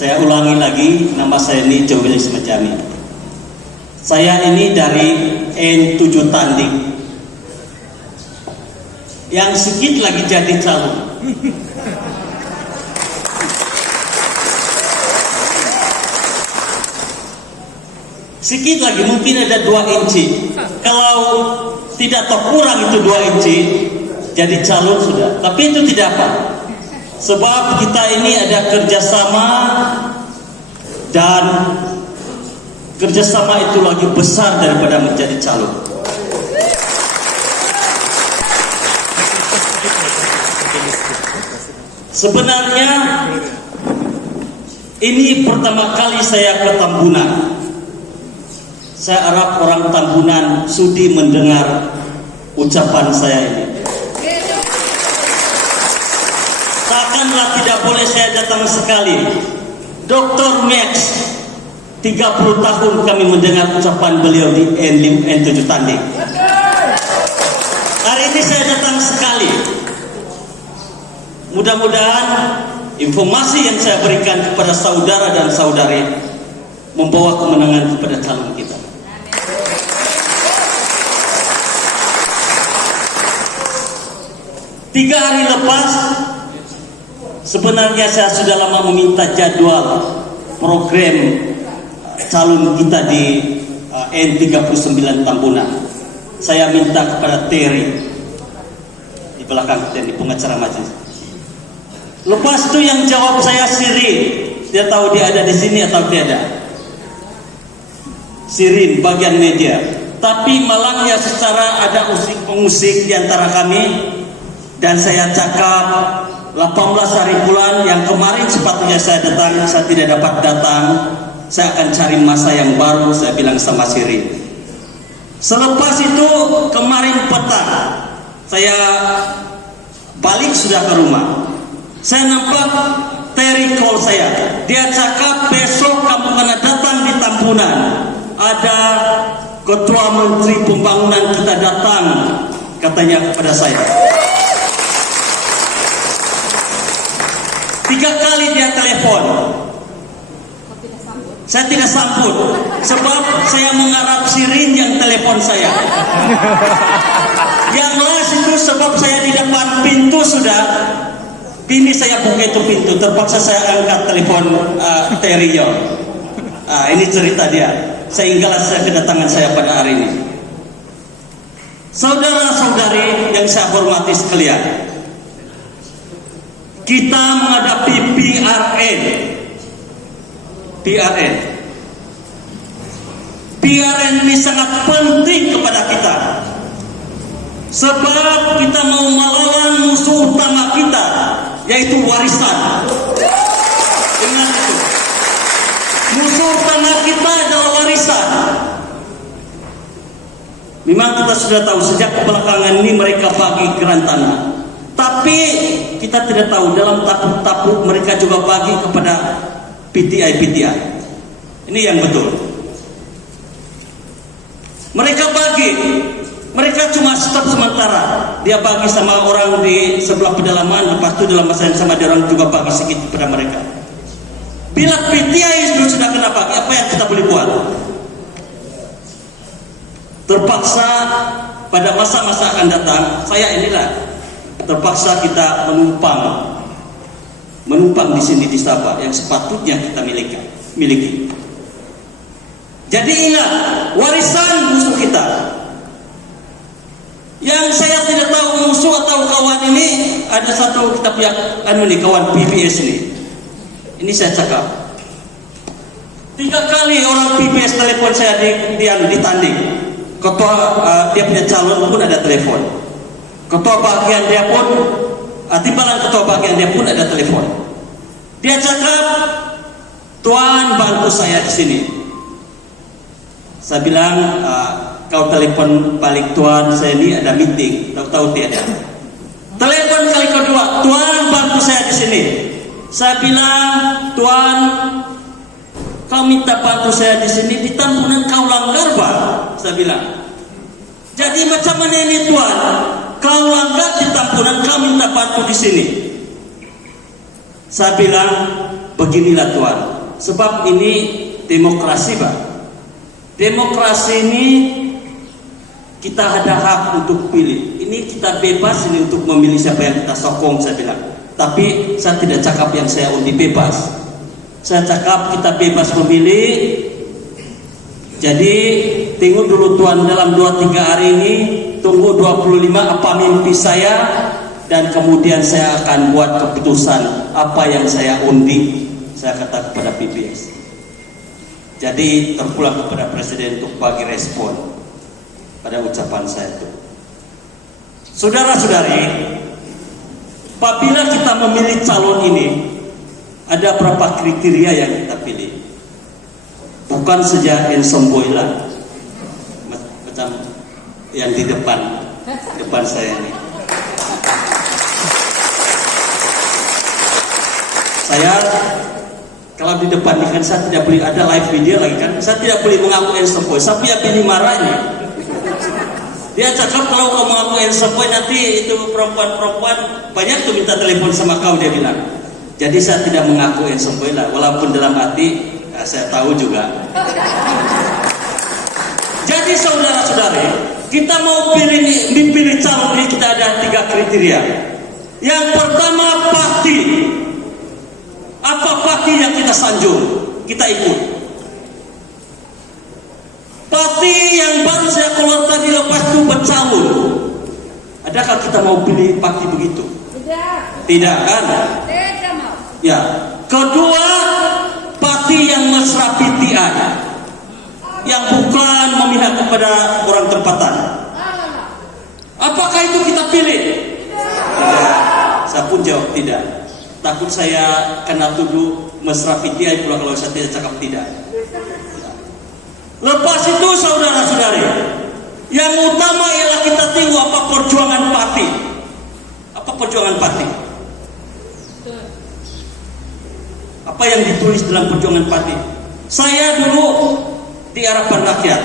Saya ulangi lagi, nama saya ini Jowilis Majami. Saya ini dari N7 Tanding. Yang sedikit lagi jadi calon. Sedikit lagi, mungkin ada 2 inci. Kalau tidak atau kurang itu 2 inci, jadi calon sudah. Tapi itu tidak apa. Sebab kita ini ada kerjasama, dan kerjasama itu lagi besar daripada menjadi calon. Sebenarnya ini pertama kali saya ke Tambunan. Saya harap orang Tambunan sudi mendengar ucapan saya ini. Takkanlah tidak boleh saya datang sekali. Dr. Max, 30 tahun kami mendengar ucapan beliau di N7 Tanding. Hari ini saya datang sekali. Mudah-mudahan informasi yang saya berikan kepada saudara dan saudari membawa kemenangan kepada calon kita. Tiga hari lepas, sebenarnya saya sudah lama meminta jadwal program calon kita di N39 Tambunan. Saya minta kepada Terry di belakang kita, di pengacara majelis. Lepas itu yang jawab saya Sirin. Dia tahu dia ada di sini atau tidak. Sirin bagian media. Tapi malangnya secara ada musik di antara kami. Dan saya cakap 18 hari bulan yang kemarin sepatutnya saya datang, saya tidak dapat datang. Saya akan cari masa yang baru, saya bilang sama Sirin. Selepas itu kemarin petang saya balik sudah ke rumah. Saya nampak Terry call saya. Dia cakap besok kamu kena datang di Tambunan. Ada Ketua Menteri Pembangunan kita datang, katanya kepada saya. 3 kali dia telepon. Saya tidak sambut, sebab saya mengharap Sirin yang telepon saya. Yang last itu sebab saya di depan pintu sudah. Ini saya buka itu pintu, terpaksa saya angkat telepon Terry. Ini cerita dia. Sehinggalah saya kedatangan saya pada hari ini. Saudara-saudari yang saya hormati sekalian, kita menghadapi PRN ini sangat penting kepada kita. Sebab kita mau melawan musuh utama kita, yaitu warisan. Ingat itu. Musuh utama kita adalah warisan. Memang kita sudah tahu sejak belakangan ini mereka bagi geran tanah. Tapi kita tidak tahu dalam tapuk-tapuk mereka juga bagi kepada PTI. Ini yang betul. Mereka bagi. Mereka cuma stop sementara. Dia bagi sama orang di sebelah pedalaman, lepas itu dalam masa yang sama dia orang juga bagi sedikit kepada mereka. Bila PTI itu sudah kena bagi, apa yang kita boleh buat? Terpaksa pada masa-masa akan datang, saya inilah terpaksa kita menumpang di sini di Sabah yang sepatutnya kita miliki. Jadi ingat, warisan musuh kita. Yang saya tidak tahu musuh atau kawan ini, ada satu kita punya kawan PBS ini. Ini saya cakap. 3 kali orang PBS telepon saya di Tanding. Ketua dia punya calon pun ada telepon. Ketua bagian dia pun, timbalan ketua bagian dia pun ada telepon. Dia cakap, Tuan bantu saya di sini. Saya bilang, kau telepon balik Tuan, saya ini ada meeting, tahu-tahu tidak. Telepon kali kedua, Tuan bantu saya di sini. Saya bilang, Tuan, kau minta bantu saya di sini, di Tambunan kau langgar, Pak. Saya bilang. Jadi macam mana ini Tuan? Kau langgar di Tambunan, kau minta bantu di sini. Saya bilang, beginilah Tuan. Sebab ini demokrasi, Pak. Demokrasi ini kita ada hak untuk pilih. Ini kita bebas ini untuk memilih siapa yang kita sokong, saya bilang. Tapi saya tidak cakap yang saya undi bebas. Saya cakap kita bebas memilih. Jadi tunggu dulu Tuhan dalam 2-3 hari ini, tunggu 25 apa mimpi saya, dan kemudian saya akan buat keputusan apa yang saya undi. Saya kata kepada PBS. Jadi terpulang kepada Presiden untuk bagi respon pada ucapan saya itu. Saudara-saudari, apabila kita memilih calon ini, ada berapa kriteria yang kita pilih. Bukan saja Ensemboila macam yang di depan saya ini. Saya kalau di depan ini kan saya tidak boleh ada live video lagi kan. Saya tidak boleh mengaku Ensemboila. Tapi ya pilih marahnya. Dia cakap kalau kau mengaku Ensemboila nanti itu perempuan-perempuan banyak tuh minta telepon sama kau, dia bilang. Jadi saya tidak mengaku Ensemboila, walaupun dalam hati saya tahu juga. Jadi saudara-saudari, kita mau pilih calon ini, kita ada 3 kriteria. Yang pertama, parti. Apa parti yang kita sanjung, kita ikut. Parti yang baru saya keluar tadi lepas itu bercalon. Adakah kita mau pilih parti begitu? Tidak kan? Ya. Kedua, parti yang mesra PTI, yang bukan memihak kepada orang tempatan. Apakah itu kita pilih? Tidak. Saya pun jawab tidak. Takut saya kena tuduh mesra PTI pula kalau saya tidak cakap tidak. Lepas itu saudara-saudari, yang utama ialah kita tengok apa perjuangan parti. Apa perjuangan parti? Apa yang ditulis dalam perjuangan parti? Saya dulu di Harapan Rakyat.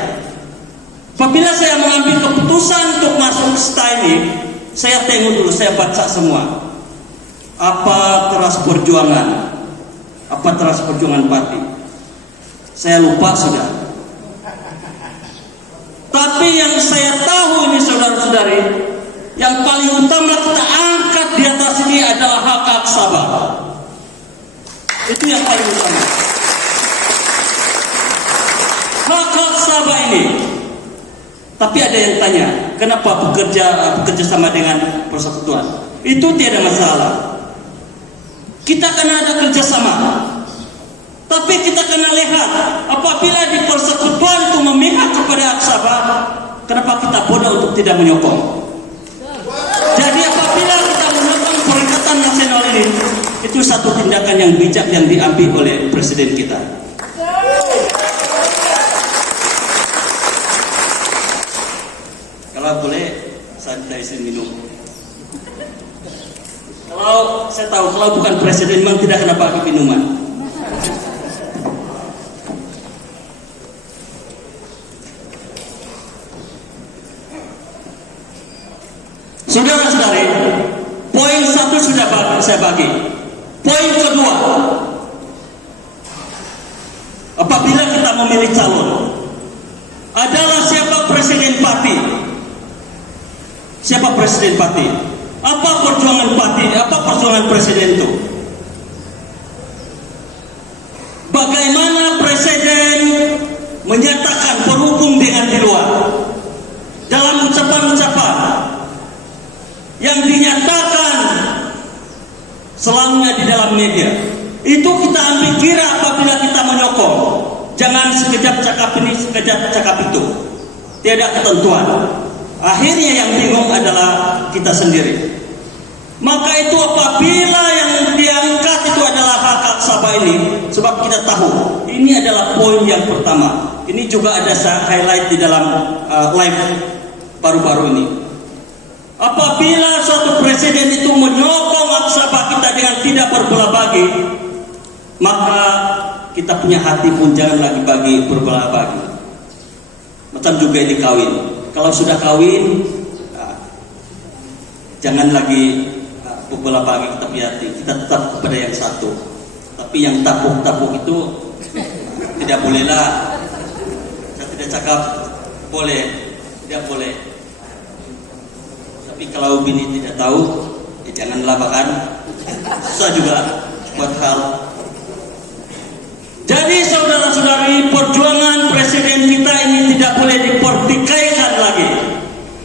Apabila saya mengambil keputusan untuk masuk style ini, saya tengok dulu, saya baca semua. Apa teras perjuangan? Apa teras perjuangan parti? Saya lupa sudah. Tapi yang saya tahu ini saudara-saudari, yang paling utama kita angkat di atas ini adalah hak sabar. Itu yang paling utama. Hak sabar ini. Tapi ada yang tanya, kenapa bekerja sama dengan persekutuan? Itu tiada masalah. Kita kena ada kerjasama. Tapi kita kena lihat, apabila di persekutuan itu memihak kepada hak sabar, kenapa kita bodoh untuk tidak menyokong? Jadi apabila kita menyokong Perikatan Nasional ini, itu satu tindakan yang bijak yang diambil oleh Presiden kita. Kalau boleh, saya izin minum. Kalau saya tahu, kalau bukan Presiden memang tidak kena pakai minuman. Saudara-saudari, poin 1 sudah saya bagi. Poin kedua, apabila kita memilih calon, adalah siapa presiden parti. Siapa presiden parti? Apa perjuangan parti? Apa perjuangan presiden itu? Bagaimana presiden menyatakan berhubung dengan di luar dalam ucapan-ucapan yang dinyatakan selamanya di dalam media. Itu kita ambil kira apabila kita menyokong. Jangan sekejap cakap ini, sekejap cakap itu. Tiada ketentuan. Akhirnya yang bingung adalah kita sendiri. Maka itu apabila yang diangkat itu adalah hak sabar ini, sebab kita tahu ini adalah poin yang pertama. Ini juga ada saya highlight di dalam live baru-baru ini. Apabila suatu presiden itu menyokong hak sabar kita dengan tidak berbelah bagi, maka kita punya hati pun jangan lagi bagi berbelah bagi. Macam juga ini kawin. Kalau sudah kawin, jangan lagi berbelah bagi kita punya hati. Kita tetap kepada yang satu. Tapi yang tapuk-tapuk itu tidak bolehlah. Saya tidak cakap boleh, tidak boleh. Tapi kalau bini tidak tahu, ya janganlah bahkan. Susah juga buat hal. Jadi saudara-saudari, perjuangan presiden kita ini tidak boleh dipertikaikan lagi.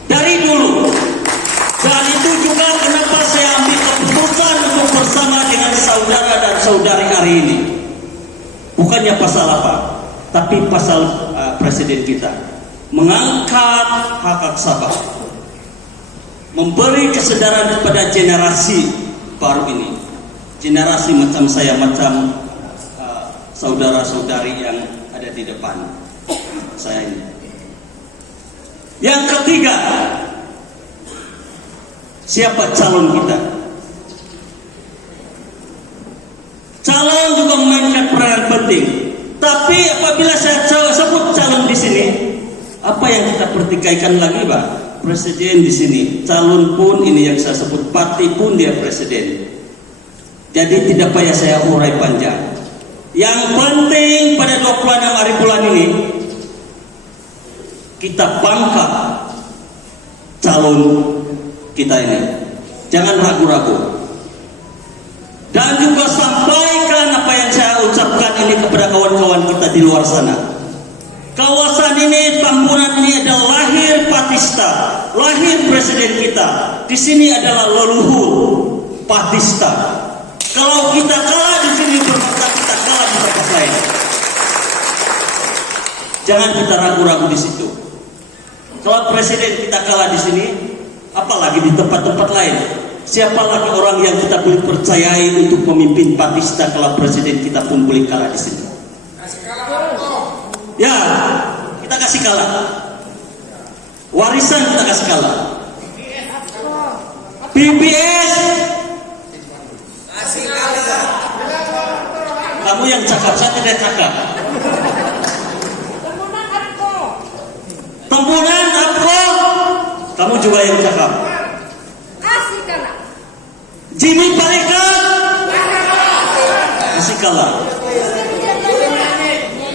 Dari dulu. Dan itu juga kenapa saya ambil keputusan untuk bersama dengan saudara dan saudari hari ini. Bukannya pasal apa, tapi pasal presiden kita. Mengangkat hak sahabat. Memberi kesadaran kepada generasi baru ini. Generasi macam saya, macam saudara-saudari yang ada di depan saya ini. Yang ketiga, siapa calon kita? Calon juga memainkan peranan penting. Tapi apabila saya sebut calon di sini, apa yang kita pertikaikan lagi, Pak? Presiden di sini, calon pun ini yang saya sebut, parti pun dia presiden. Jadi tidak payah saya urai panjang. Yang penting pada 26 hari bulan ini kita bangkit calon kita ini. Jangan ragu-ragu. Dan juga sampaikan apa yang saya ucapkan ini kepada kawan-kawan kita di luar sana. Kawasan ini, Tambunan ini adalah lahir Patista, lahir presiden kita. Di sini adalah leluhur Patista. Kalau kita kalah di sini, bermata kita kalah di tempat lain. Jangan kita ragu-ragu di situ. Kalau presiden kita kalah di sini, apalagi di tempat-tempat lain. Siapa lagi orang yang kita boleh percayai untuk memimpin Patista kalau presiden kita pun boleh kalah di sini? Ya, kita kasih kalah. Warisan kita kasih kalah. PBS kasih kalah. Kamu yang cakap, saya tidak cakap. Tempunan Apko, kamu juga yang cakap. Kasih kalah. Jimmy Parikat kasih kalah.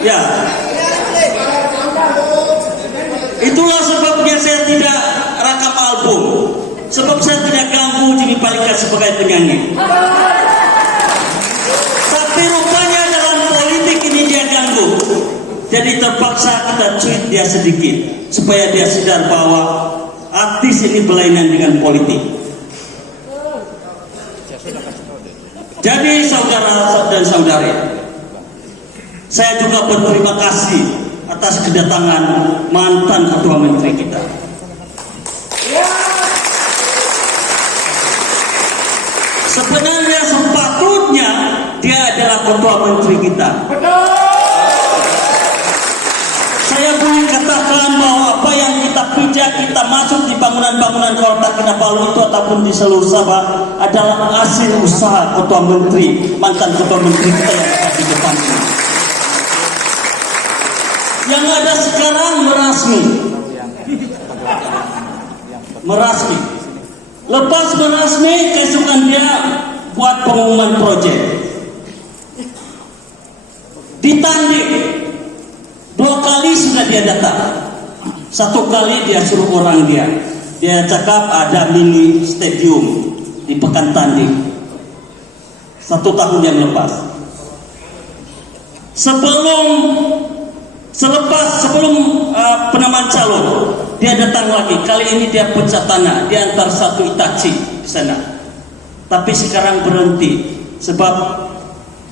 Ya. Itulah sebabnya saya tidak rakam album. Sebab saya tidak ganggu Jimmy Parikat sebagai penyanyi. Tapi rupanya dalam politik ini dia ganggu. Jadi terpaksa kita tweet dia sedikit supaya dia sadar bahwa artis ini berlainan dengan politik. Jadi saudara dan saudari, saya juga berterima kasih atas kedatangan mantan ketua menteri kita. Sebenarnya sepatutnya dia adalah ketua menteri kita. Saya boleh katakan bahwa apa yang kita pijak, kita masuk di bangunan-bangunan Kota Kinabalu itu ataupun di seluruh Sabah adalah hasil usaha ketua menteri, mantan ketua menteri kita yang ada di depan ini. Yang ada sekarang merasmi. Lepas merasmi, keesokan dia buat pengumuman proyek. Ditanding 2 kali sudah dia datang. 1 kali dia suruh orang dia cakap ada mini stadium di Pekan Tanding 1 tahun yang lepas. Sebelum penamaan calon, dia datang lagi. Kali ini dia pecah tanah, dia antar 1 Itachi di sana. Tapi sekarang berhenti sebab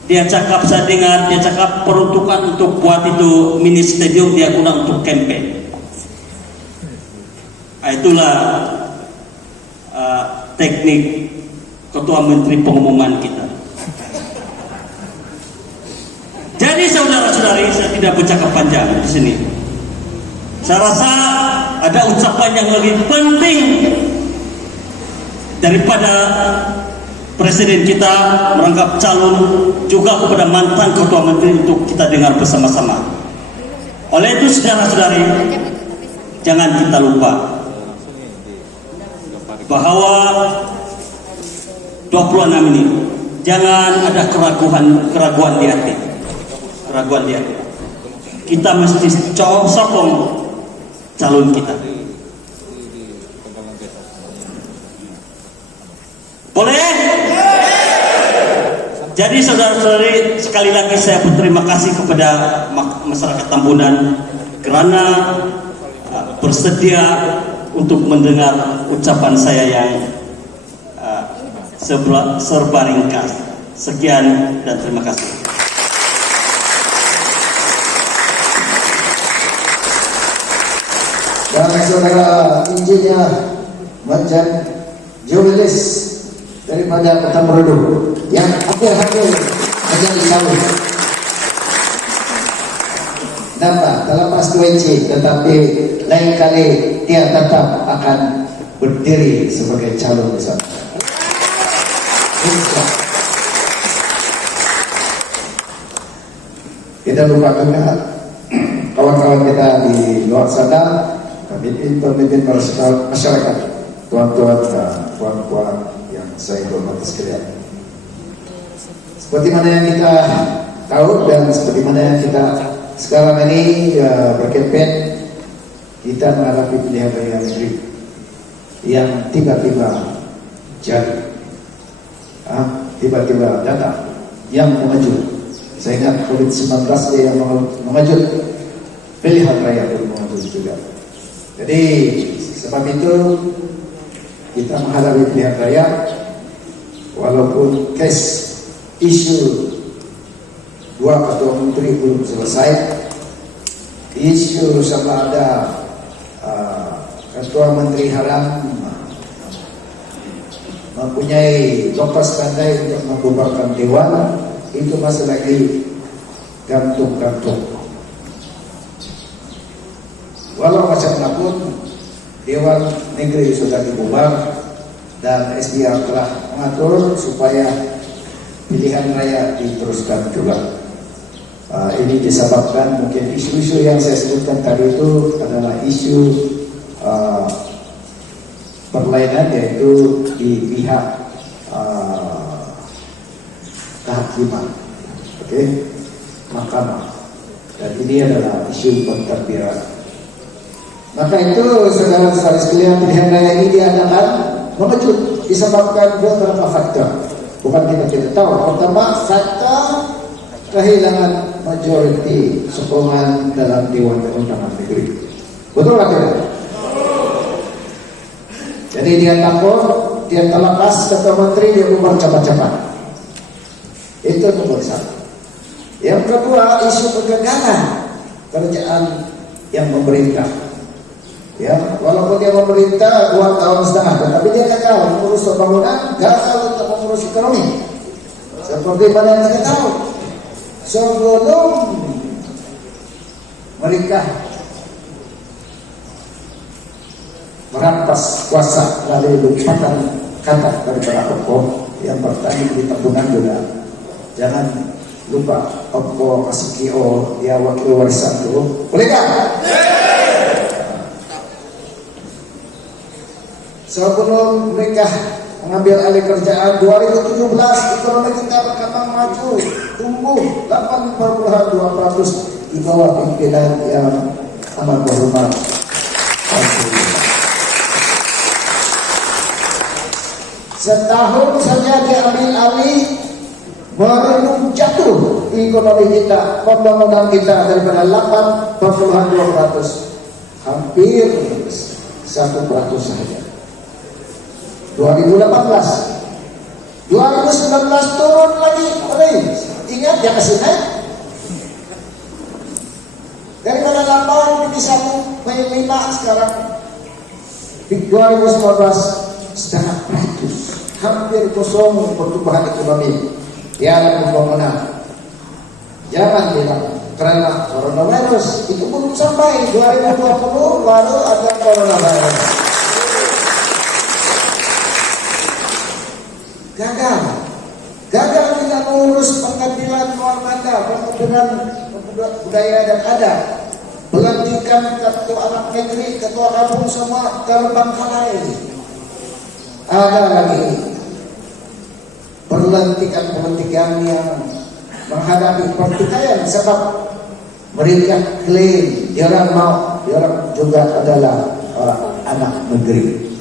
dia cakap, saya dengar dia cakap peruntukan untuk buat itu mini stadium dia guna untuk campaign. Itulah teknik ketua menteri pengumuman kita. Jadi saudara-saudari, saya tidak bercakap panjang di sini. Saya rasa ada ucapan yang lebih penting daripada presiden kita merangkap calon juga kepada mantan ketua menteri untuk kita dengar bersama-sama. Oleh itu saudara-saudari, jangan kita lupa bahwa 26 ini jangan ada keraguan di hati. Keraguan di hati. Kita mesti sokong calon kita. Boleh? Jadi saudara-saudari, sekali lagi saya berterima kasih kepada masyarakat Tambunan kerana bersedia untuk mendengar ucapan saya yang serba ringkas. Sekian dan terima kasih. Dan saudara Injinya Majan Jubilis daripada Kota Merudu yang hampir-hampir menjadi calon. Nampak terlepas 2 inci, tetapi lain kali dia tetap akan berdiri sebagai calon besar. Kita lupakan kawan-kawan kita di luar sana, pemimpin masyarakat, tuan-tuan dan puan-puan yang saya hormati sekalian. Seperti mana yang kita tahu dan seperti mana yang kita sekarang ini berkempen, kita menghadapi pilihan raya negeri yang tiba-tiba jadi, tiba-tiba datang yang mengejut. Saya ingat COVID-19 yang mengejut, pilihan raya pun mengejut juga. Jadi sebab itu kita menghadapi pilihan raya, walaupun isu 2 ketua menteri belum selesai, isu sama ada ketua menteri haram mempunyai lokas pandai untuk membubarkan dewan, itu masih lagi gantung-gantung. Walau macam apapun, Dewan Negeri sudah dibubar dan SDR telah mengatur supaya pilihan raya diteruskan juga. Ini disebabkan mungkin isu-isu yang saya sebutkan tadi itu adalah isu perlainan, yaitu di pihak kehakiman, mahkamah, dan ini adalah isu pentadbiran. Maka itu saudara-saudara sekalian, pilihan raya ini diadakan mengejut disebabkan beberapa faktor. Bukan kita tidak tahu. Pertama, faktor kehilangan majoriti sokongan dalam Dewan Perundangan Negeri. Betul tak tidak? Jadi dia takut, dia terlepas ketua menteri, dia bubar cepat-cepat. Itu nomor 1. Yang kedua, isu kegagalan kerajaan yang memerintah. Ya, walaupun dia memerintah 2 tahun setengah, tetapi dia gagal mengurus pembangunan, gagal untuk mengurus ekonomi. Seperti mana yang kita tahu, sebelum mereka merampas kuasa lalu lupakan kata daripada Oppo yang bertanding di Tambunan juga. Jangan lupa Oppo kasih KO dia wakil warisan dulu. Boleh tak? Sebelum mereka mengambil alih kerjaan 2017, ekonomi kita berkembang maju, tumbuh 8,2% di bawah pimpinan yang amat berhormat. Setahun saja diambil alih, baru jatuh ekonomi kita, pembangunan kita daripada 8,2%, hampir 1% saja. 2018, 2019 turun lagi. Ingat ya kesini daripada 8 bisa 5 sekarang. Di 2019 setengah ratus, hampir kosong pertumbuhan ekonomi, tiada pembangunan. Jangan bilang karena coronavirus itu belum sampai 2020 baru ada coronavirus. Gagal tidak mengurus pengadilan muamalah, pengadilan budaya dan adat, pelantikan ketua anak negeri, ketua kampung semua terbengkalai. Ada lagi pelantikan yang menghadapi pertikaian, sebab mereka klaim dia orang juga adalah anak negeri.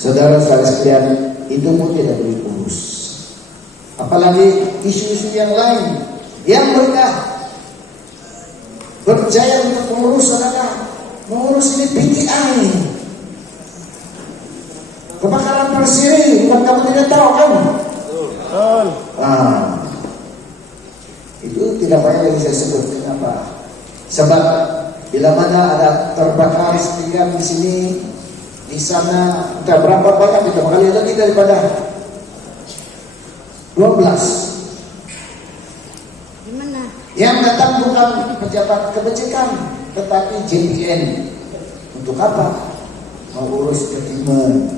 Saudara-saudara sekalian, itu pun tidak boleh urus. Apalagi isu-isu yang lain yang mereka berjaya untuk mengurus adalah mengurus ini PTI, kebakaran Persiri. Bukan kamu tidak tahu kan? Itu tidak banyak lagi saya sebut. Kenapa? Sebab bila mana ada terbakar setinggal di sini, di sana, entah berapa banyak itu, kali lebih daripada 12. Gimana? Yang datang bukan pejabat kebajikan, tetapi JPN. Untuk apa? Mengurus dokumen.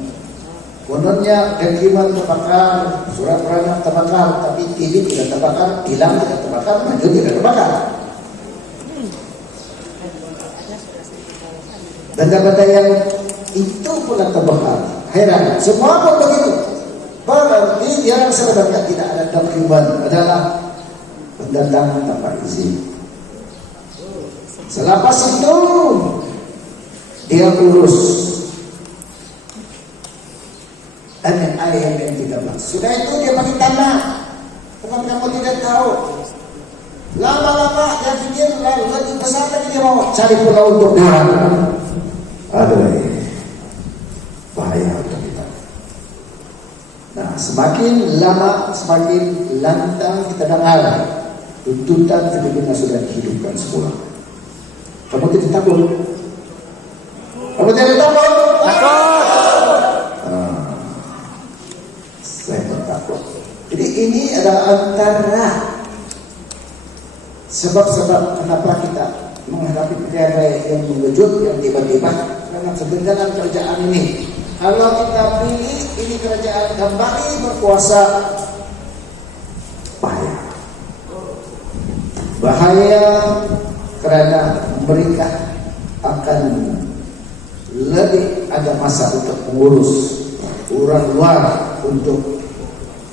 Kononnya dokumen terbakar, surat perangkat terbakar, tapi TV tidak terbakar, tilang tidak terbakar, maju tidak terbakar. Benda-benda yang itu pula terbakar. Heran, semua pun begitu. Berarti yang sebenarnya tidak ada dokumen adalah pendatang tanpa izin. Selepas itu dia urus MNI yang tidak masuk. Sudah itu dia bagi tanah. Bukan kamu tidak tahu. Lama-lama dia pikir lagi besar lagi dia mau cari pulau untuk dia. Aduh, bahaya untuk kita. Nah, semakin lama semakin lantang kita dengar tuntutan Filipina sudah dihidupkan semua. Kamu tidak takut? Kamu tidak takut? Saya takut. Jadi ini adalah antara sebab-sebab kenapa kita menghadapi perkara yang mengejut, yang tiba-tiba karena kegagalan kerajaan ini. Kalau kita pilih ini kerajaan kembali berkuasa, bahaya karena mereka akan lebih ada masa untuk mengurus orang luar untuk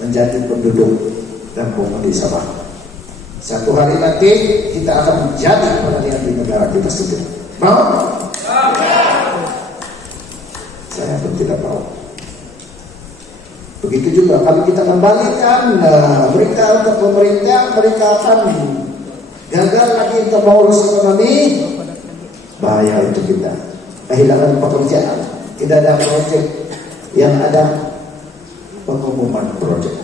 menjadi penduduk dan penghuni Sabah. Satu hari nanti kita akan menjadi peralihan di negara kita sendiri. Mau? Saya pun tidak mau. Begitu juga kalau kita kembalikan mereka untuk pemerintah, mereka akan gagal lagi untuk mengurus ekonomi. Bahaya itu kita. Kehilangan pekerjaan. Tidak ada proyek, yang ada pengumuman proyek.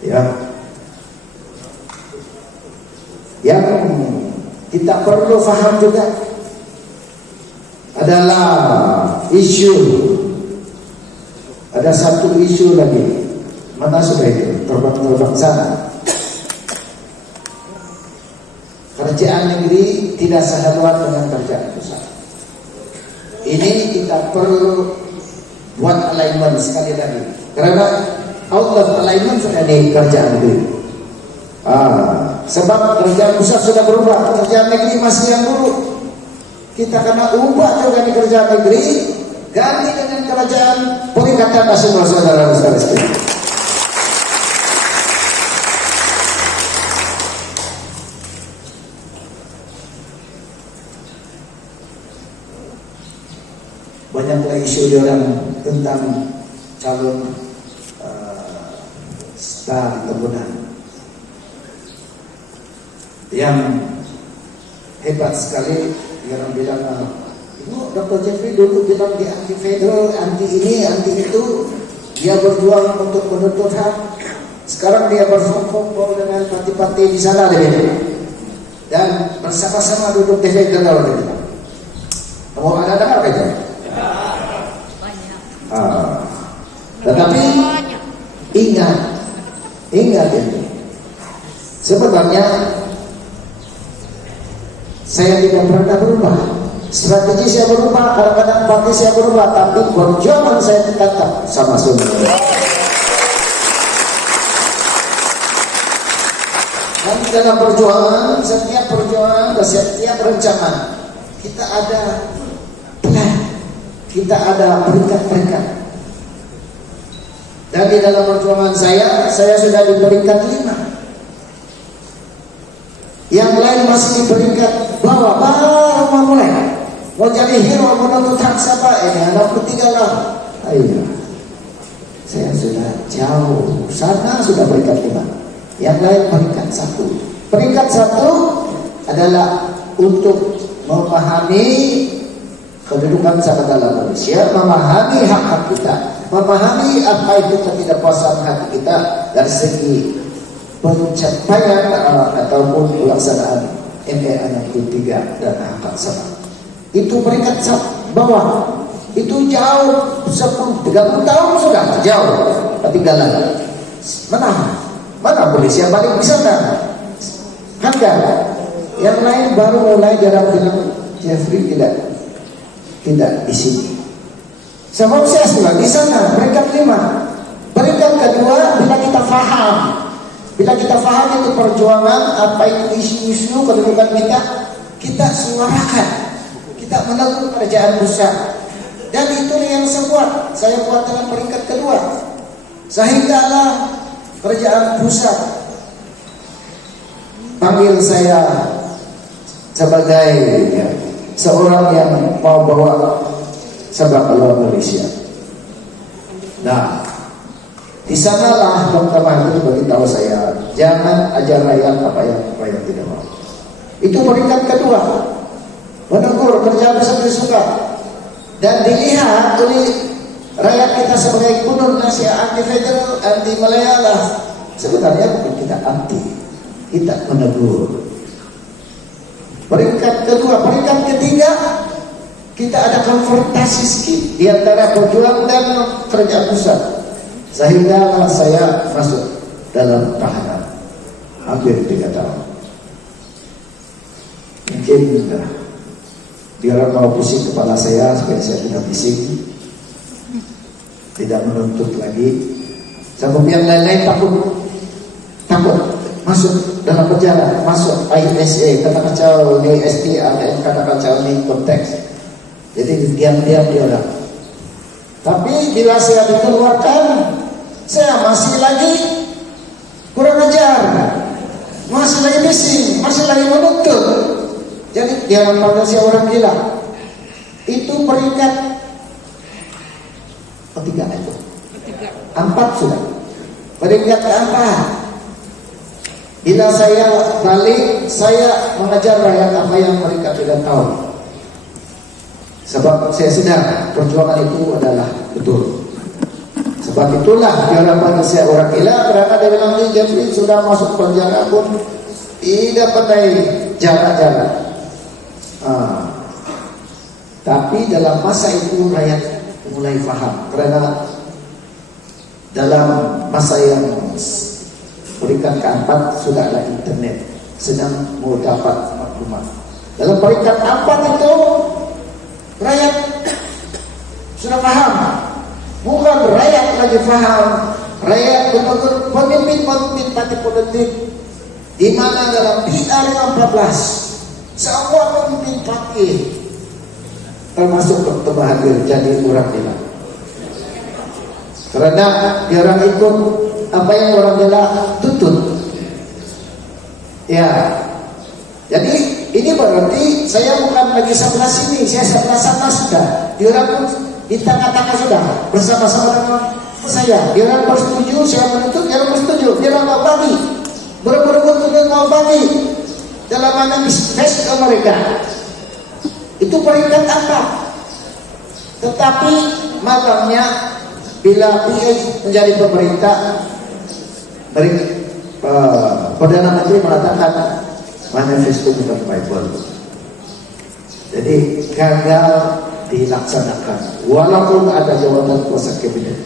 Ya. Yang kita perlu faham juga adalah isu. Ada satu isu lagi. Mana sudah itu? Terbang sana. Kerajaan negeri tidak sehaluan dengan kerajaan pusat. Ini kita perlu buat alignment sekali lagi. Karena Allah alignment sudah di kerajaan negeri. Sebab kerajaan pusat sudah berubah, kerajaan negeri masih yang dulu. Kita kena ubah juga di kerajaan negeri, ganti dengan kerajaan Perikatan Nasional, saudara-saudara sekalian. Banyaklah isu di orang tentang calon star kebunan yang hebat sekali. Orang bilang, Ibu Dr. Jeffrey dulu bilang dia anti federal, anti ini, anti itu. Dia berjuang untuk menuntut hak. Sekarang dia berkumpul dengan parti-parti di sana dan bersama-sama duduk di federal. Kamu ada dengar itu? Tetapi ingat ini. Sebenarnya saya tidak pernah berubah. Strategi saya berubah, kadang-kadang parti saya berubah, tapi perjuangan saya tetap sama semua. Dan dalam perjuangan, setiap perjuangan dan setiap rencana kita ada plan, kita ada peringkat-peringkat. Dan di dalam perjuangan saya sudah di peringkat 5. Yang lain masih di peringkat bawah, baru mau mulai. Mau jadi hero, menuntut hak siapa? Ini anak ketiga lah. Ayo, saya sudah jauh, sana sudah peringkat 5. Yang lain peringkat 1. Peringkat 1 adalah untuk memahami kedudukan saya dalam Malaysia, memahami hak-hak kita, memahami apa itu ketidakpuasan hati kita dari segi pencapaian ataupun pelaksanaan MA 63 dan hak sama. Itu peringkat bawah. Itu jauh 30 tahun sudah jauh ketinggalan. Mana Malaysia balik di sana? Kan? Yang lain baru mulai jarang bilang Jeffrey tidak di sini. Sebab saya sudah di sana peringkat 5. Peringkat kedua bila kita faham itu perjuangan, apa itu isu-isu kedudukan kita suarakan, kita menegur kerajaan pusat, dan itu yang saya buat dalam peringkat kedua. Sehinggalah kerajaan pusat panggil saya sebagai seorang yang mau bawa sepak bola Malaysia. Nah, di sanalah Dr. Mahathir beritahu saya, jangan ajar rakyat apa yang tidak mau. Itu peringkat kedua, menegur kerja besar suka dan dilihat oleh rakyat kita sebagai kunun nasihat anti federal, anti Malayalah. Sebenarnya bukan kita anti, kita menegur. Peringkat kedua, peringkat ketiga kita ada konfrontasi sedikit di antara perjuangan dan kerajaan pusat. Sehingga saya masuk dalam tahanan hampir 3 tahun. Mungkin biar mau pusing kepala saya supaya saya tidak bising, tidak menuntut lagi. Sebab yang lain-lain takut masuk dalam penjara, masuk ISA, kata kacau di ST, kata kacau di konteks. Jadi diam-diam dia orang. Tapi bila saya dikeluarkan, saya masih lagi kurang ajar, masih lagi bising, masih lagi menuntut. Jadi dia panggil saya orang gila. Itu peringkat ketiga itu. 4 sudah. Peringkat keempat. Bila saya balik, saya mengajar rakyat apa yang mereka tidak tahu. Sebab saya sedar perjuangan itu adalah betul. Sebab itulah dia orang panggil saya orang gila, karena dia bilang ni Jeffrey sudah masuk penjara pun tidak pandai jaga-jaga. Tapi dalam masa itu rakyat mulai faham, karena dalam masa yang peringkat keempat sudah ada internet, sedang mau dapat maklumat. Dalam peringkat 4 itu rakyat sudah paham. Bukan rakyat lagi paham, rakyat betul-betul pemimpin parti politik, di mana dalam PR 14 semua pemimpin parti termasuk Dr. Mahathir jadi orang gila. Karena dia orang ikut apa yang orang gila tuntut. Ya, jadi ini berarti saya bukan lagi sebelah sini, saya sebelah sana sudah. Dia orang pun di tengah-tengah sudah bersama-sama dengan saya. Dia orang bersetuju, saya menuntut, dia orang bersetuju. Dia orang mau bagi, berebut dia mau bagi dalam manifest ke mereka. Itu peringkat apa? Tetapi malamnya bila PH menjadi pemerintah, Perdana Menteri mengatakan manifesto bukan Bible. Jadi gagal dilaksanakan walaupun ada jawatan kuasa kabinet.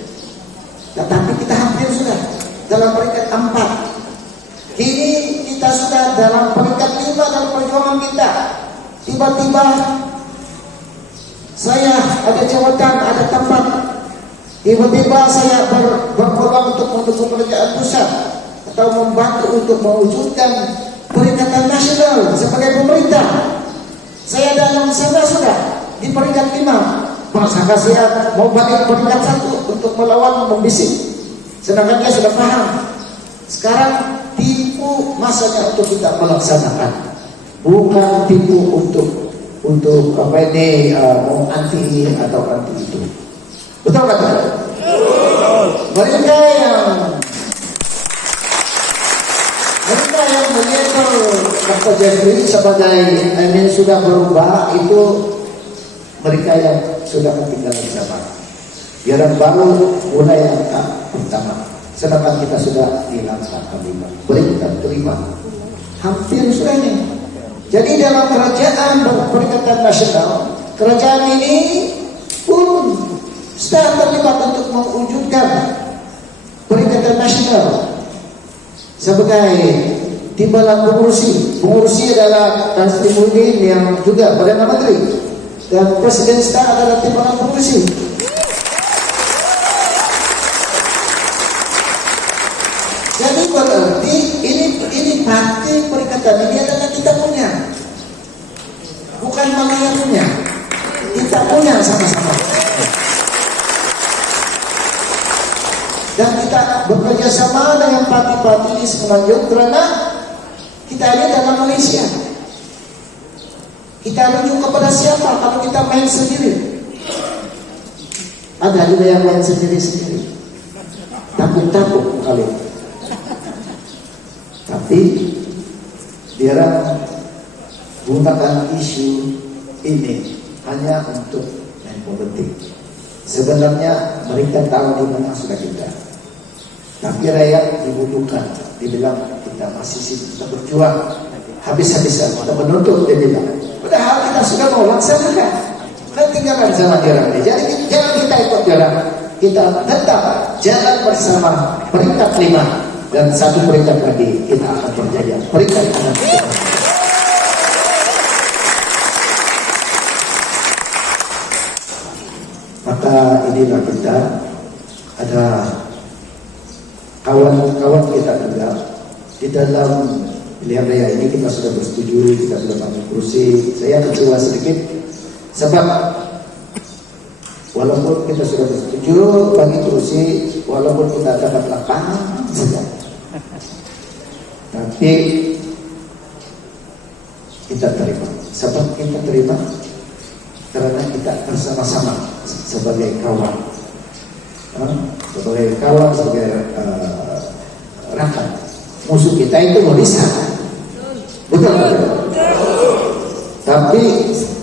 Tetapi kita hampir sudah dalam peringkat 4. Kini kita sudah dalam peringkat 5 dalam perjuangan kita. Tiba-tiba saya ada jawatan, ada tempat. Tiba-tiba saya berpeluang untuk mendukung kerajaan pusat atau membantu untuk mewujudkan peringkatan nasional sebagai pemerintah. Saya dalam sana sudah di peringkat 5. Maka saya mau balik peringkat 1 untuk melawan membisik. Sedangkan dia sudah paham. Sekarang tipu masanya untuk kita melaksanakan, bukan tipu untuk apa ini mau anti ini atau anti itu. Betul kata? Mereka yang menyebut Dr. Jeffrey sebagai ini sudah berubah, itu mereka yang sudah ketinggalan zaman. Yang baru mulai langkah pertama, sedangkan kita sudah di langkah kelima. Berikan kelima, hampir sudah ini. Jadi dalam kerajaan Perikatan Nasional, kerajaan ini pun sudah terlibat untuk mewujudkan Perikatan Nasional sebagai timbalan pengurusi. Pengurusi adalah Tan Sri Muhyiddin yang juga Perdana Menteri, dan Presiden sekarang adalah timbalan pengurusi. Jadi berarti ini partai Perikatan ini adalah kita punya, bukan Malaya punya, kita punya sama-sama. Dan kita bekerja sama dengan parti-parti di Semenanjung karena kita ini dalam Malaysia. Kita rujuk kepada siapa kalau kita main sendiri? Ada juga yang main sendiri-sendiri, takut-takut kali. Tapi dia gunakan isu ini hanya untuk main politik. Sebenarnya mereka tahu di mana sudah kita. Tapi rakyat dibutuhkan. Dibilang kita masih kita berjuang habis-habisan, kita menuntut, dia bilang. Padahal kita sudah mau laksanakan. Dan tinggalkan jalan jalan. Jadi jangan kita ikut jalan. Kita tetap jalan bersama peringkat 5. Dan satu peringkat lagi kita akan berjaya. Peringkat 6. Maka inilah kita ada kawan-kawan kita juga di dalam pilihan raya ini. Kita sudah bersetuju, kita sudah bagi kursi. Saya kecewa sedikit sebab walaupun kita sudah bersetuju bagi kursi, walaupun kita dapat 8 saja, tapi kita terima. Sebab kita terima karena kita bersama-sama sebagai kawan, sebagai rakan. Musuh kita itu bisa, betul. Tapi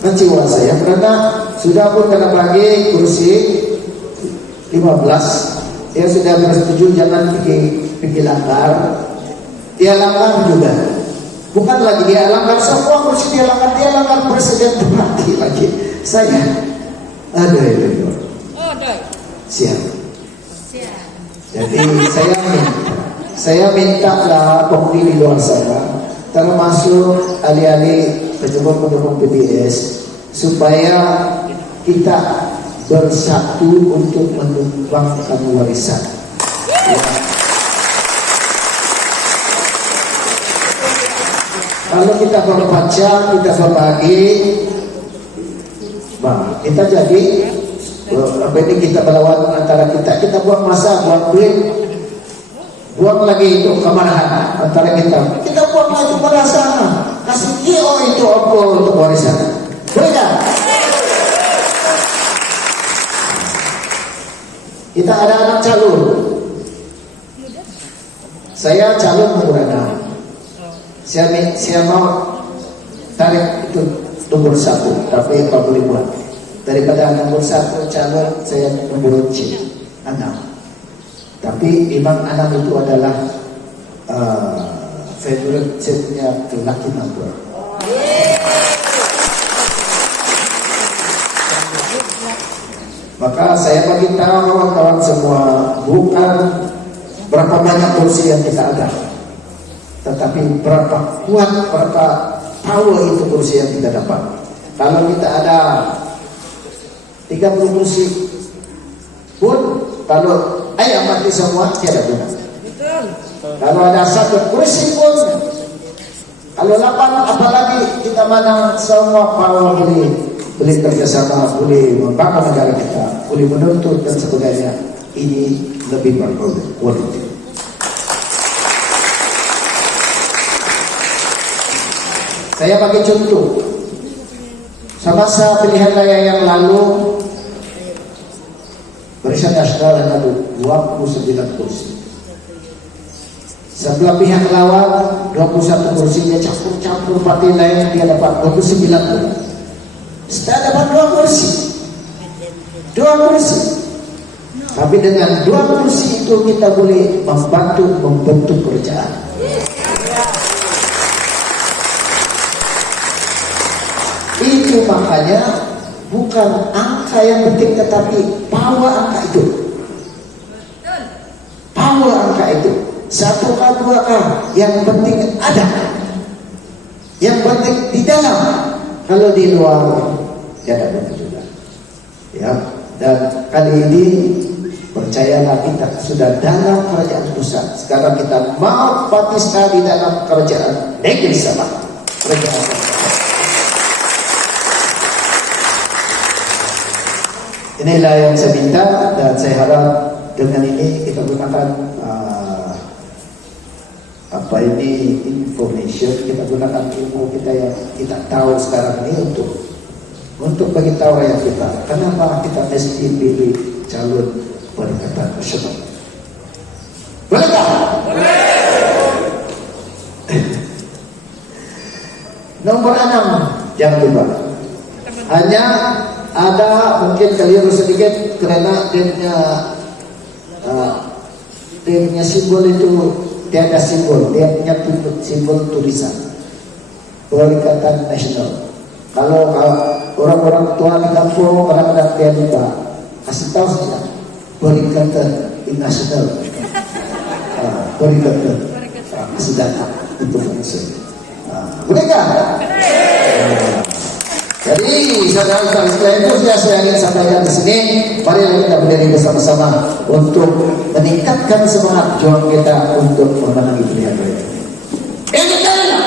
kecewa saya karena sudah pun kena bagi kursi 15, dia sudah bersetuju jangan pergi langgar, dia langgar juga. Bukan lagi dia langgar semua kursi, dia langgar presiden parti lagi. Saya ada itu. Siap. Jadi saya minta lah penghuni di luar sana, termasuk ahli-ahli pendukung PBS, supaya kita bersatu untuk menumbangkan warisan. Ya. Kalau kita berbaca, kita berbagi, kita jadi apa ini, kita melawan antara kita buang masa, buang duit, buang lagi itu kemarahan antara kita buang lagi pada sana, kasih kio itu opol untuk warisan. Boleh tak? Kita ada anak calon, saya calon Murana, saya mau tarik itu nomor 1, tapi apa boleh buat? Daripada nomor 1 calon, saya nomor C 6. Tapi memang 6 itu adalah favorite setnya lucky number. Maka saya bagi tahu kawan-kawan semua, bukan berapa banyak kursi yang kita ada, tetapi berapa kuat, berapa power itu kursi yang kita dapat. Kalau kita ada 30 kursi pun, kalau ayam mati semua tiada guna. Kalau ada 1 kursi pun, kalau 8 apalagi kita mana semua power boleh kerjasama, boleh membangun negara kita, boleh menuntut dan sebagainya. Ini lebih berkualitas. Saya pakai contoh, semasa pilihan raya yang lalu, Barisan Nasional ada 29 kursi. Sebelah pihak lawan 21 kursi, dia campur-campur partai lain, dia dapat 29 kursi. Kita dapat 2 kursi. 2 kursi. Tapi dengan 2 kursi itu kita boleh membantu membentuk kerajaan. Itu makanya bukan angka yang penting, tetapi power angka itu. Power angka itu. 1K, 2K, yang penting ada. Yang penting di dalam. Kalau di luar, ya tidak betul juga. Ya, dan kali ini percayalah kita sudah dalam kerajaan pusat. Sekarang kita mau patista di dalam kerajaan negeri Sabah. Kerajaan Sabah. Inilah yang saya minta, dan saya harap dengan ini kita gunakan information, kita gunakan ilmu kita yang kita tahu sekarang ini untuk bagi tahu rakyat kita kenapa kita mesti pilih calon Perikatan Nasional. Boleh tak? Nomor 6, jangan lupa. Hanya ada mungkin keliru sedikit karena dia punya simbol itu, dia ada simbol, dia punya simbol tulisan Perikatan Nasional. Kalau orang-orang tua di kampung kadang-kadang dia lupa, kasih tahu saja Perikatan Nasional. Perikatan sudah itu fungsi. Bolehkah? Jadi saudara-saudara sekalian, itu saya ingin sampaikan di sini. Mari kita berdiri bersama-sama untuk meningkatkan semangat juang kita untuk memenangi pilihan raya. Ini kalian,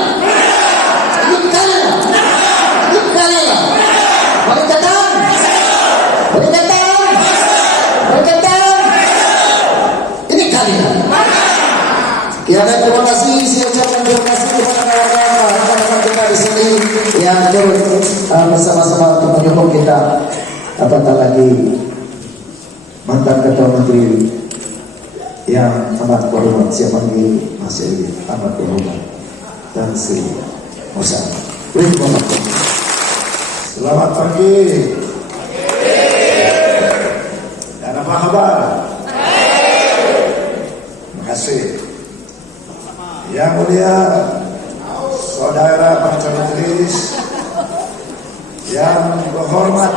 mari datang. Ini kalian. Ya, terima kasih. Saya ucapkan terima kasih kepada rekan-rekan kita di sini yang turut bersama-sama untuk menyokong kita. Apatah lagi mantan Ketua Menteri yang amat berhormat, saya panggil Mas Eli, amat berhormat, dan Sri Musa. Selamat pagi. Dan apa kabar? Terima kasih. Yang mulia Saudara Baca Majelis yang berhormat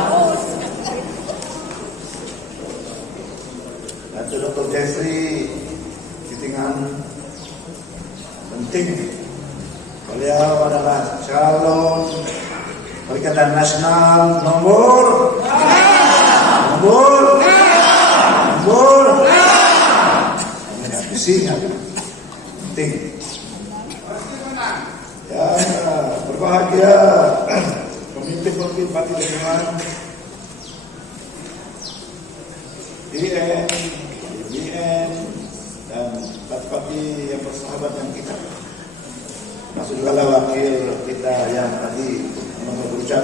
Datuk Dr. Jeffrey Kitingan penting. Beliau adalah calon Perikatan Nasional nomor isinya penting. Ya, berbahagia pemimpin partai Demokrat, DN, BN, dan parti yang bersahabat yang kita. Masuk juga wakil kita yang tadi berucap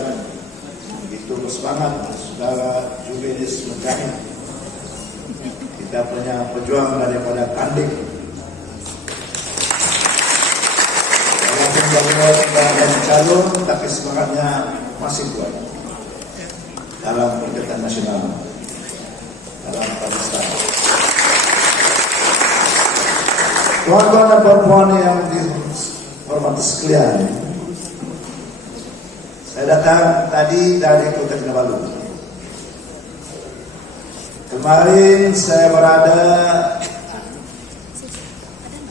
begitu bersemangat, Saudara Juvenis Mujahid. Kita punya pejuang daripada Kandik. Beliau sudah jadi calon, tapi semangatnya masih kuat dalam Perikatan Nasional, dalam Pakistan. Tuan-tuan dan puan yang dihormati sekalian, saya datang tadi dari Kota Kinabalu. Kemarin saya berada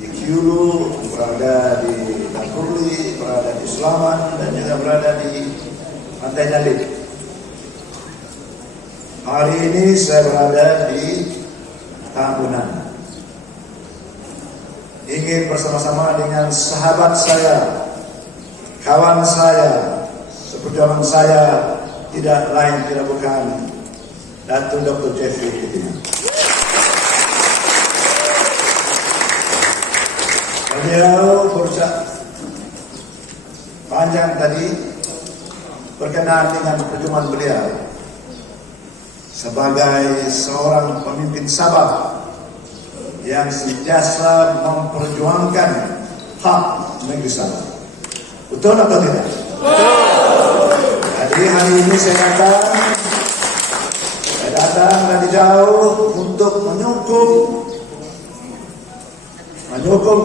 di Kyulu, berada di Kurli, berada di Sulaman, dan juga berada di Pantai Nyalip. Hari ini saya berada di Tambunan. Ingin bersama-sama dengan sahabat saya, kawan saya, seperjuangan saya, tidak lain tidak bukan Datuk Dr. Jeffrey Kitingan. Beliau berucap panjang tadi berkenaan dengan perjuangan beliau sebagai seorang pemimpin Sabah yang sentiasa memperjuangkan hak negeri Sabah. Betul atau tidak? Jadi hari ini saya datang dari jauh untuk menyokong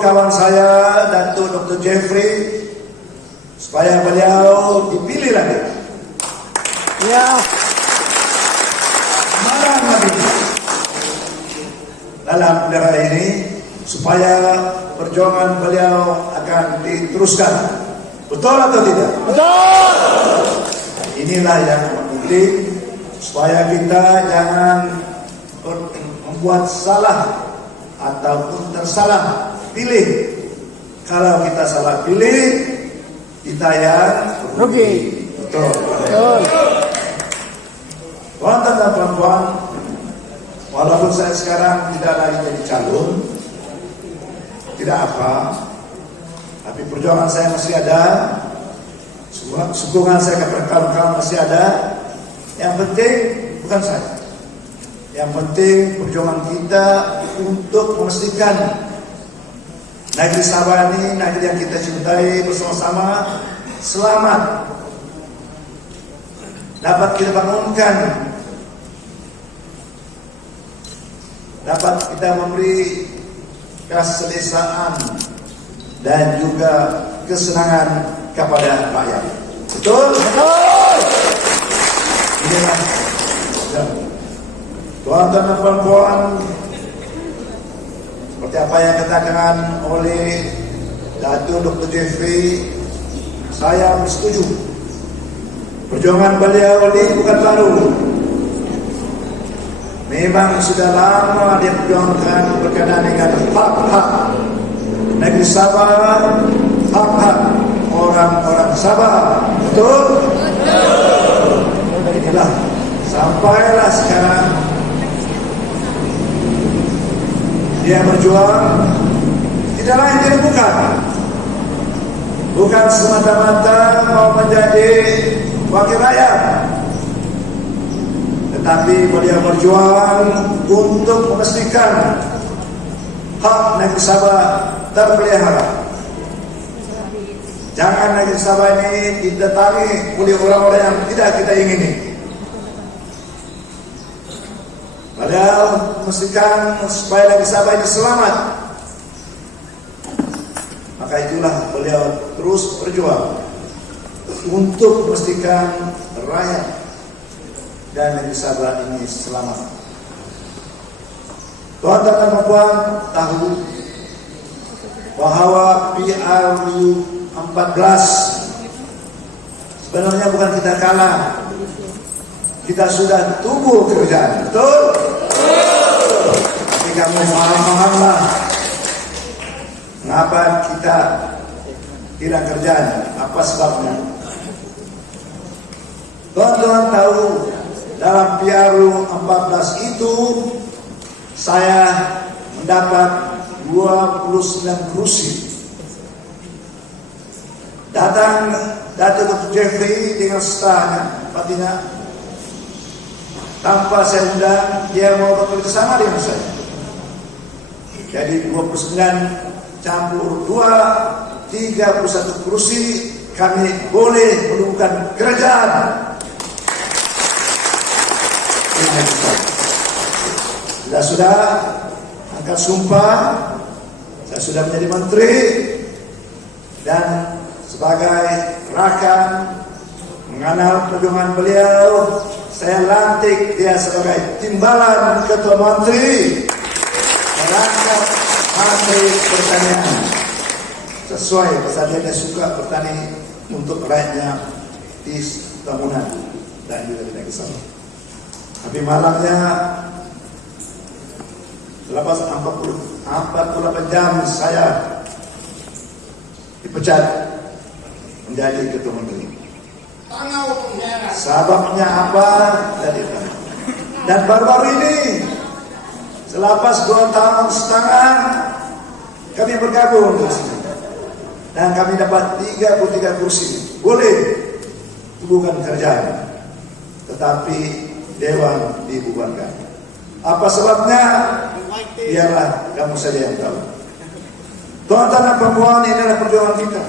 kawan saya Datuk Dr. Jeffrey supaya beliau dipilih lagi. Ya. Malam lagi dalam daerah ini supaya perjuangan beliau akan diteruskan. Betul atau tidak? Betul. Inilah yang penting supaya kita jangan membuat salah ataupun tersalah pilih. Kalau kita salah pilih, kita yang Rugi. Betul. Betul. Tuan-tuan dan puan-puan, walaupun saya sekarang tidak lagi jadi calon, tidak apa, tapi perjuangan saya masih ada, sokongan saya kepada kawan-kawan masih ada. Yang penting bukan saya. Yang penting perjuangan kita untuk memastikan negeri Sabah ini, negeri yang kita cintai bersama-sama, selamat. Dapat kita bangunkan, dapat kita memberi keselesaan dan juga kesenangan kepada rakyat. Betul? Betul. Inilah tuan-tuan dan puan-puan, seperti apa yang dikatakan oleh Datuk Dr. Jeffrey, saya bersetuju. Perjuangan beliau ini bukan baru. Memang sudah lama dia perjuangkan berkenaan dengan hak-hak negeri Sabah, hak-hak orang-orang Sabah. Betul? Betul. Inilah sampailah sekarang dia berjuang tidak lain tidak bukan semata-mata mau menjadi wakil rakyat, tetapi beliau berjuang untuk memastikan hak negeri Sabah terpelihara. Jangan negeri Sabah ini didatangi oleh orang-orang yang tidak kita ingini. Beliau memastikan supaya negeri Sabah ini selamat. Maka itulah beliau terus berjuang untuk memastikan rakyat dan negeri Sabah ini selamat. Tuan-tuan dan puan tahu bahwa PRU 14 sebenarnya bukan kita kalah, kita sudah tumbuh kerjaan. Betul? Tapi kamu paham-pahamlah mengapa kita hilang kerjaan, apa sebabnya. Tuan-tuan tahu dalam PRU 14 itu saya mendapat 29 kursi. Datang Datuk Dr. Jeffrey dengan stafnya, Fatina, tanpa saya undang, dia mau bekerja sama dengan saya. Jadi 29 campur 2, 31 kursi, kami boleh melakukan kerajaan. Sudah angkat sumpah, saya sudah menjadi menteri, dan sebagai rakan mengenal perjuangan beliau, saya lantik dia sebagai timbalan ketua menteri merangkap menteri pertanian, sesuai pasal dia suka bertani untuk rakyatnya di bangunan dan juga di negeri Sabah. Tapi malamnya selepas 48 jam saya dipecat menjadi ketua menteri. Sebabnya apa? Dan baru-baru ini selepas 2 tahun setengah kami bergabung di sini. Dan kami dapat 33 kursi. Boleh, itu bukan kerjaan. Tetapi Dewan dibubarkan. Apa sebabnya? Biarlah kamu saja yang tahu. Tuan-tuan dan perempuan, ini adalah perjuangan kita.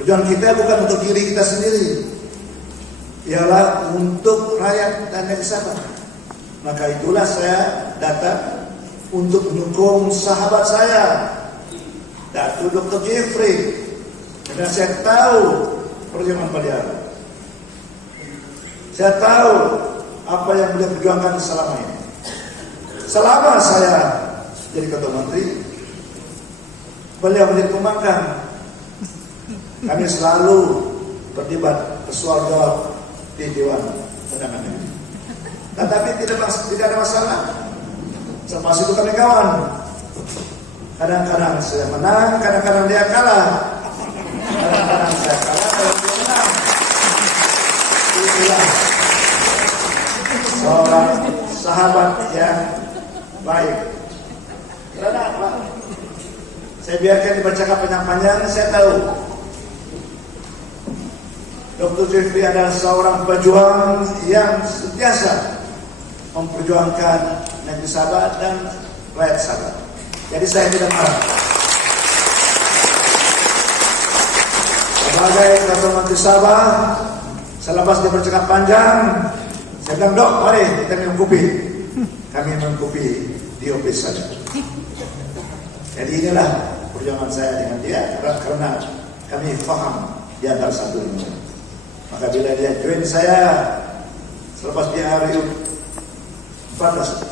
Perjuangan kita bukan untuk diri kita sendiri. Ialah untuk rakyat dan negeri Sabah. Maka itulah saya datang untuk mendukung sahabat saya, Datuk Dr. Jeffrey. Karena saya tahu perjuangan beliau. Saya tahu apa yang beliau perjuangkan selama ini. Selama saya jadi Ketua Menteri, beliau menjadi pemangkang. Kami selalu berdebat persoal jawab di Dewan Undangan Negeri. Tetapi tidak ada masalah. Selepas itu kami kawan. Kadang-kadang saya menang, kadang-kadang dia kalah. Kadang-kadang saya kalah, kadang dia menang. Itulah seorang sahabat yang baik. Karena apa? Saya biarkan dibacakan panjang-panjang, saya tahu Dr. Jeffrey adalah seorang pejuang yang sentiasa memperjuangkan negeri Sabah dan rakyat Sabah. Jadi saya tidak marah. Sebagai Ketua Menteri Sabah, selepas dia bercakap panjang, saya bilang, Dok, mari kita minum kopi. Kami minum kopi di ofis saja. Jadi inilah perjuangan saya dengan dia, karena kami faham di antara satu ini. Maka bila dia join saya, selepas dia hari 14,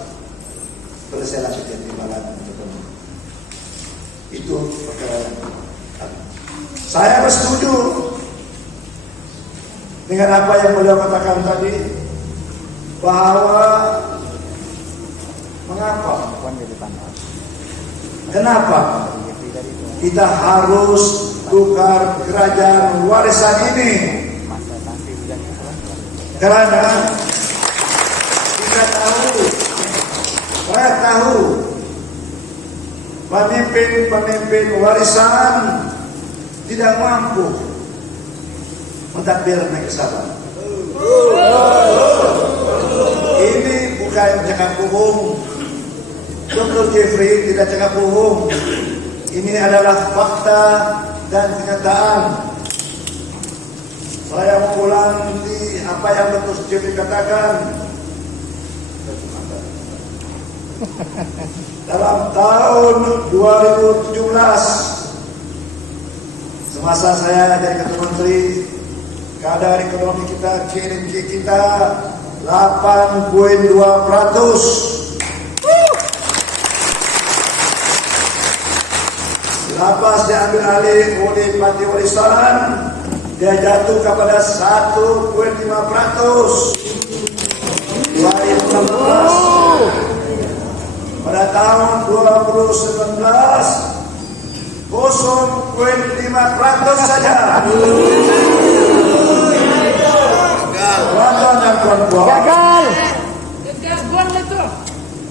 selesai langsung jadi timbalan untuk kamu. Itu perkara yang saya bersetuju dengan apa yang beliau katakan tadi, bahwa kenapa kita harus tukar kerajaan warisan ini? Karena kita tahu pemimpin warisan tidak mampu mentadbir negeri Sabah. Ini bukan cakap bohong. Dr. Jeffrey tidak cakap bohong. Ini adalah fakta dan kenyataan. Saya mengulang apa yang Dr. Jeffrey katakan. Dalam tahun 2017, semasa saya jadi Ketua Menteri, keadaan ekonomi kita, GDP kita 8,2%. Lepas diambil alih oleh Parti Warisan, dia jatuh kepada 1,5%. 2016, pada tahun 2019, 0,5% saja. Tuan-tuan dan puan-puan, Gagal itu.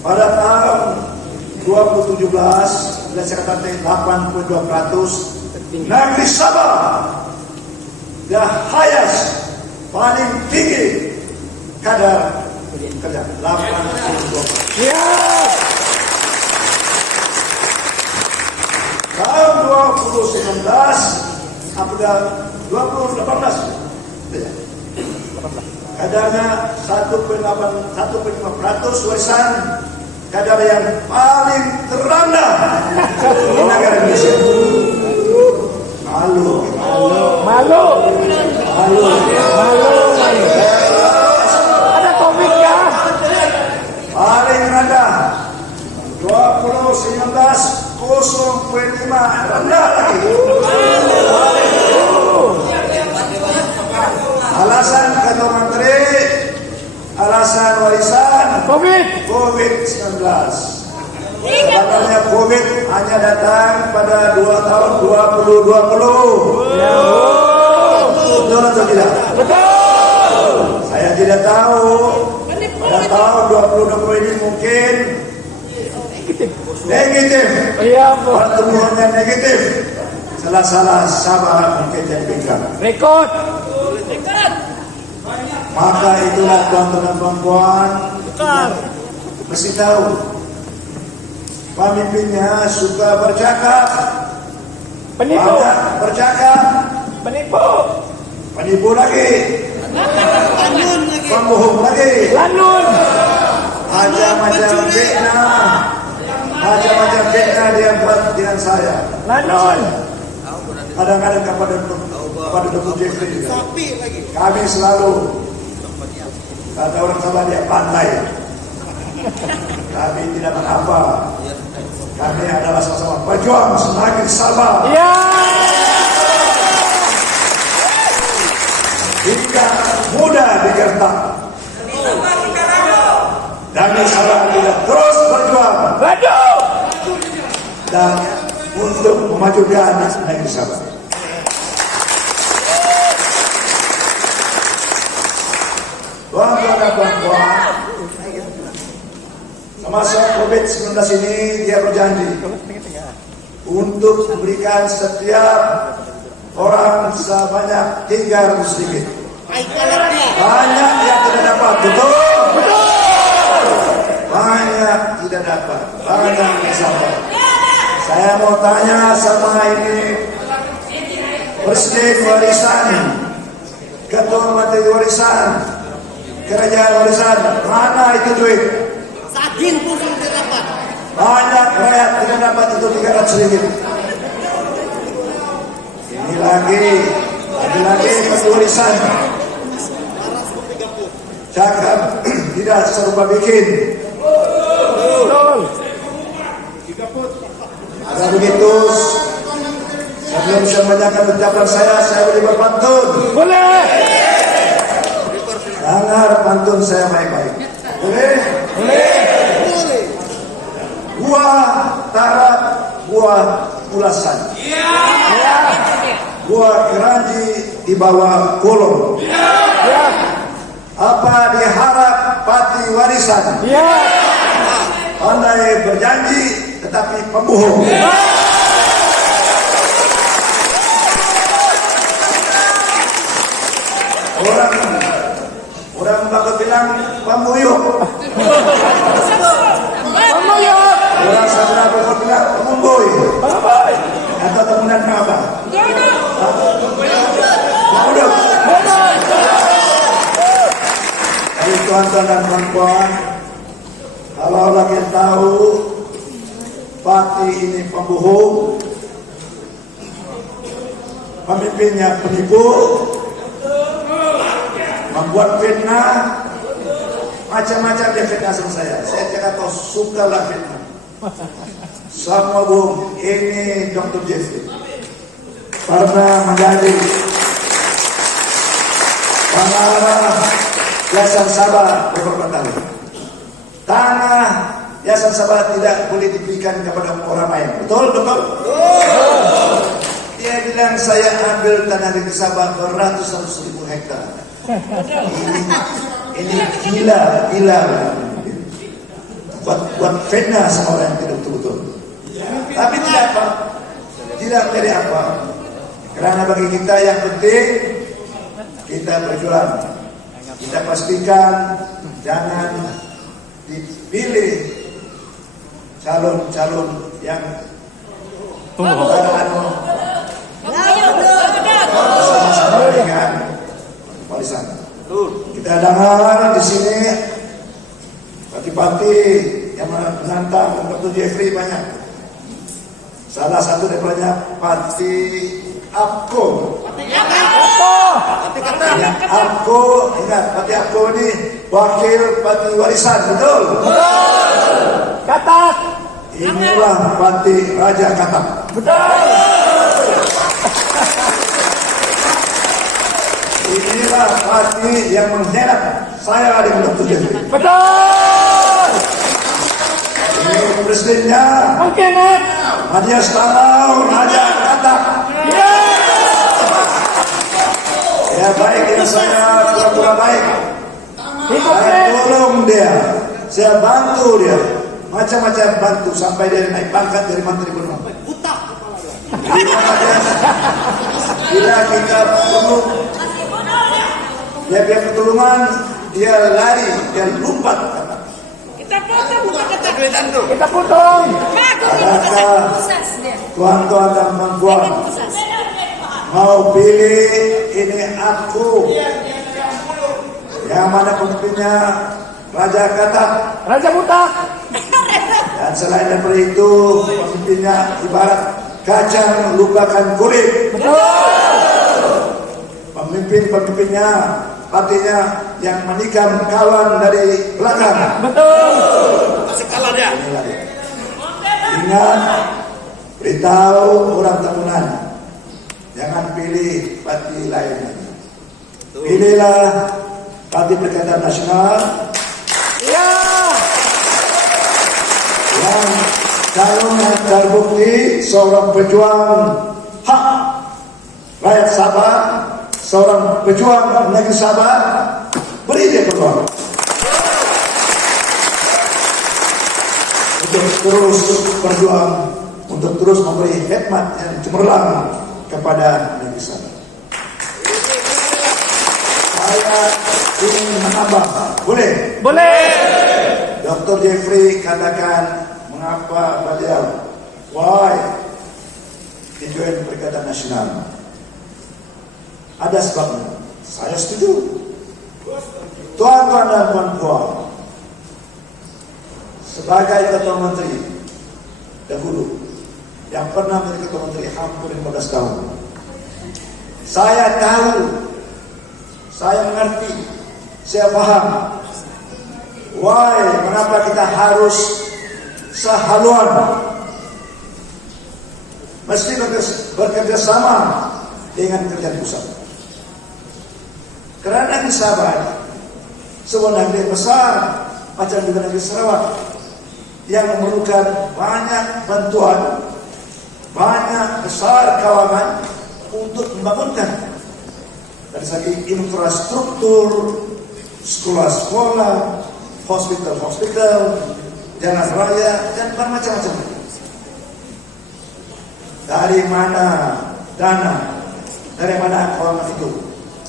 pada tahun 2017, bila saya katakan 8,2%, negeri Sabah the highest, paling tinggi kadar kerja 8,2%. Tahun 2019, apabila 2018, kadarnya 1,5% warisan, kadar yang paling terendah di negara Indonesia. Malu. Ada COVID ya? Paling rendah 2019, 0,5 rendah lagi. Alasan Ketua Menteri, alasan warisan COVID-19. Sebenarnya COVID hanya datang pada 2 tahun 2020. Betul atau tidak? Betul. Saya tidak tahu. Pada tahun 2020 ini mungkin Negatif. Iya, Bu. Pertemuannya negatif. Salah-salah sabar mungkin jadi bingkang. Rekod. Maka itulah tuan-tuan dan puan-puan mesti tahu pemimpinnya suka bercakap, Penipu. banyak bercakap, Penipu. penipu lagi, pembohong lagi, Lanun. macam-macam fitnah dia buat dengan saya. Lanun. Kadang-kadang kepada Dr. Jeffrey juga. Kami selalu kata orang Sabah dia pandai. Kami tidak mengapa. Kami adalah sama-sama pejuang semakin sabar. Iya. Tidak mudah digertak. Dan sabar tidak terus berjuang Waduh. dan untuk memajukan negeri Sabah. Tuan-tuan dan puan-puan, semasa COVID-19 ini dia berjanji untuk memberikan setiap orang sebanyak 300 ringgit. Banyak yang tidak dapat, betul? Banyak tidak dapat, banyak yang sabar. Saya mau tanya sama ini Presiden warisan, Ketua Menteri warisan, Kerajaan warisan, mana itu duit? Sagin pun tidak dapat. Banyak rakyat tidak dapat itu 300 ringgit. Ini lagi Menteri warisan. Cakap tidak serba bikin. Betul. Ada begitu. Sebelum saya menyampaikan ucapan saya boleh berpantun. Boleh. Dengar pantun saya baik-baik. Boleh? Buah tarap, buah ulasan. Buah keranji di bawah kolong. Apa diharap pati warisan? Iya. Pandai berjanji tetapi pembohong. Orang bakal bilang pemuyuk. Pemuyuk. Orang sebelah bakal bilang pemumboy. Bapak. Atau temunan apa? Udah. Jadi tuan-tuan dan puan-puan, kalau lagi tahu Pati ini pembohong, pemimpinnya penipu, membuat fitnah, macam-macam dia fitnah sama saya. Saya cakap kau sukalah fitnah. Semua bohong. Ini Dr. Jeffrey pernah menjadi pengarah Yayasan Sabah beberapa tahun. Tanah Yayasan Sabah tidak boleh diberikan kepada orang lain. Betul? Dia bilang saya ambil tanah di Sabah beratus-ratus ribu hektar. Ini gila. Buat fitnah sama orang yang tidak betul-betul. Tapi tidak apa. Tidak menjadi apa. Karena bagi kita yang penting kita berjuang. Kita pastikan jangan dipilih calon-calon yang sama-sama dengan warisan. Kita dengar di sini pati-pati yang menantang Dr. Jeffrey banyak. Salah satu daripadanya Pati Apko. Apko, ingat Pati Apko ini wakil Pati Warisan, betul? Katak. Inilah Pati Raja Katak. Inilah Pati yang menghemat saya dengan Dr. Jeffrey. Betul. Ini presidennya Mungkin. Hadia Stamau Raja Katak. Iya. Ya baik dengan saya, pura-pura baik. Ikut Saya tolong dia, saya bantu dia. macam-macam bantu sampai dia naik pangkat dari menteri benua. Buta. Bila kita perlu dia punya pertolongan, dia lari, dia lompat. Kita potong bukan kata. Kita potong. Adakah tuan-tuan dan puan-puan mau pilih ini aku? Yang mana pemimpinnya Raja Katak? Raja Butak. Dan selain daripada itu, pemimpinnya ibarat kacang lupakan kulit. Pemimpinnya artinya yang menikam kawan dari belakang. Masih kalah dia. Ingat, beritahu orang Tamunan, jangan pilih parti lain lagi. Pilihlah Parti Perikatan Nasional. Ya. Yang calonnya terbukti seorang pejuang hak rakyat Sabah, seorang pejuang negeri Sabah, beri dia peluang untuk terus berjuang, untuk terus memberi khidmat yang cemerlang kepada negeri Sabah. Saya ingin menambah, boleh? Boleh. Dr. Jeffrey katakan mengapa beliau why join Perikatan Nasional. Ada sebabnya. Saya setuju. Tuan-tuan dan puan-puan, sebagai ketua menteri dahulu yang pernah menjadi ketua menteri hampir 15 tahun, saya tahu, saya mengerti, saya paham why, mengapa kita harus sehaluan, mesti bekerja sama dengan kerjaan pusat. Karena negeri Sabah sebuah negeri besar macam juga negeri Sarawak yang memerlukan banyak bantuan, banyak besar kawangan untuk membangunkan dari segi infrastruktur, sekolah-sekolah, hospital-hospital, jalan raya, dan bermacam-macam. Dari mana dana? Dari mana kawangan itu?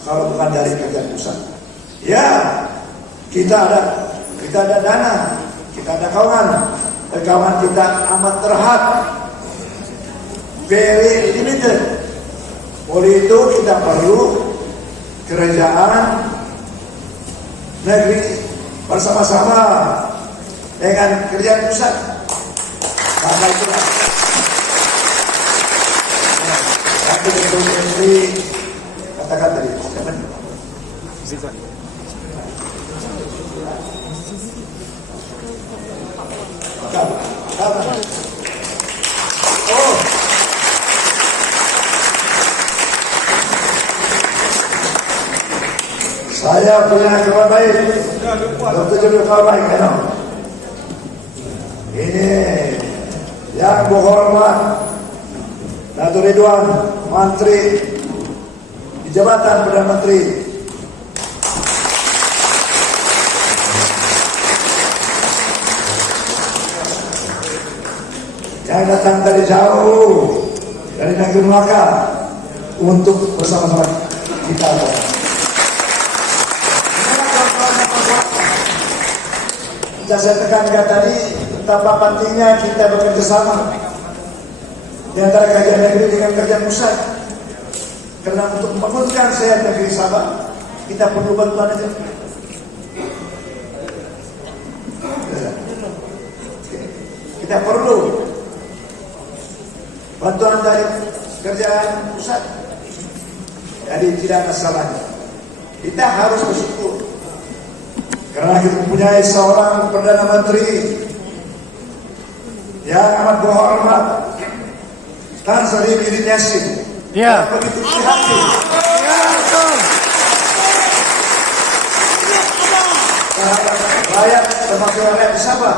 Kalau bukan dari kerjaan pusat. Ya, kita ada dana, kita ada kawan. Kawan kita amat terhad, very limited. Oleh itu kita perlu kerajaan negeri bersama-sama dengan kerjaan pusat. Karena itulah Waktu Ketua Menteri katakan tadi, saya punya kabar baik. Dr. Jumlah kabar baik, kan? Ini yang berhormat Datuk Ridwan, Menteri di Jabatan Perdana Menteri. Yang datang dari jauh, dari negeri Melaka untuk bersama-sama kita. Yang saya tekankan tadi, betapa pentingnya kita bekerja sama di antara kerajaan negeri dengan kerajaan pusat. Karena untuk membangunkan saya negeri Sabah, kita perlu bantuan aja. Kita perlu bantuan dari kerajaan pusat. Jadi tidak ada salahnya. Kita harus bersyukur karena kita mempunyai seorang Perdana Menteri yang amat berhormat, Tan Sri Muhyiddin Yassin. Ya. Begitu prihatin. Ya, betul. Terhadap rakyat termasuk rakyat di Sabah.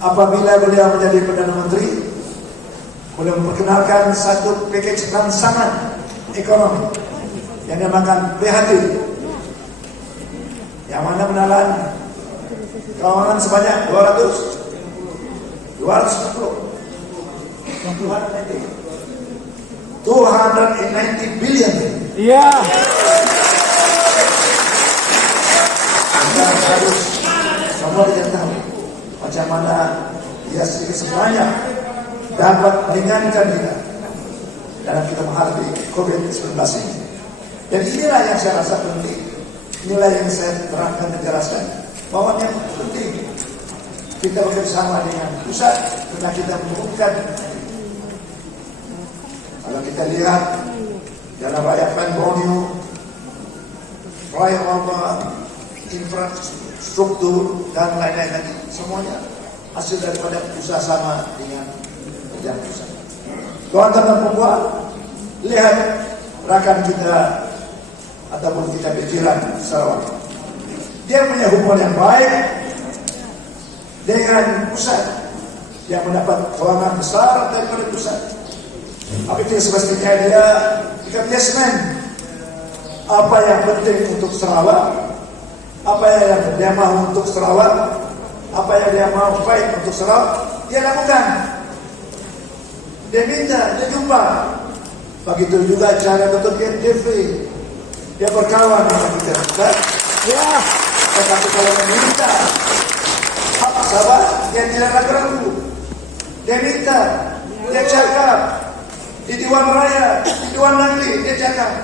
Apabila beliau menjadi Perdana Menteri, beliau memperkenalkan satu package rangsangan ekonomi yang dinamakan PHT, yang mana menalan kawangan sebanyak 200 290 billion. Iya. Anda harus semua tidak tahu macam mana dia sedikit sebanyak dapat meringankan kita dalam kita menghadapi COVID-19 ini. Dan inilah yang saya rasa penting. Inilah yang saya terangkan dan jelaskan bahwa yang penting kita bekerjasama dengan pusat karena kita menemukan. Kalau kita lihat dalam rakyat Borneo, flyover, infrastruktur dan lain-lain lagi, semuanya hasil daripada usaha sama dengan kerjaan pusat. Tuan-tuan Papua, lihat rakan kita ataupun kita berjiran Sarawak. Dia punya hubungan yang baik dengan pusat, yang mendapat kewenangan besar daripada pusat. Tapi tidak semestinya dia biasmen apa yang penting untuk Sarawak, apa yang dia mau untuk Sarawak, apa yang dia mau fight untuk Sarawak, dia lakukan. Dia minta, dia jumpa. Begitu juga cara Dr. Jeffrey, dia berkawan dengan kita. Ya. Tetapi kalau meminta hak sahabat, dia tidak ragu-ragu. Dia minta, dia cakap. Di Dewan Raya, di Dewan Negeri, dia cakap.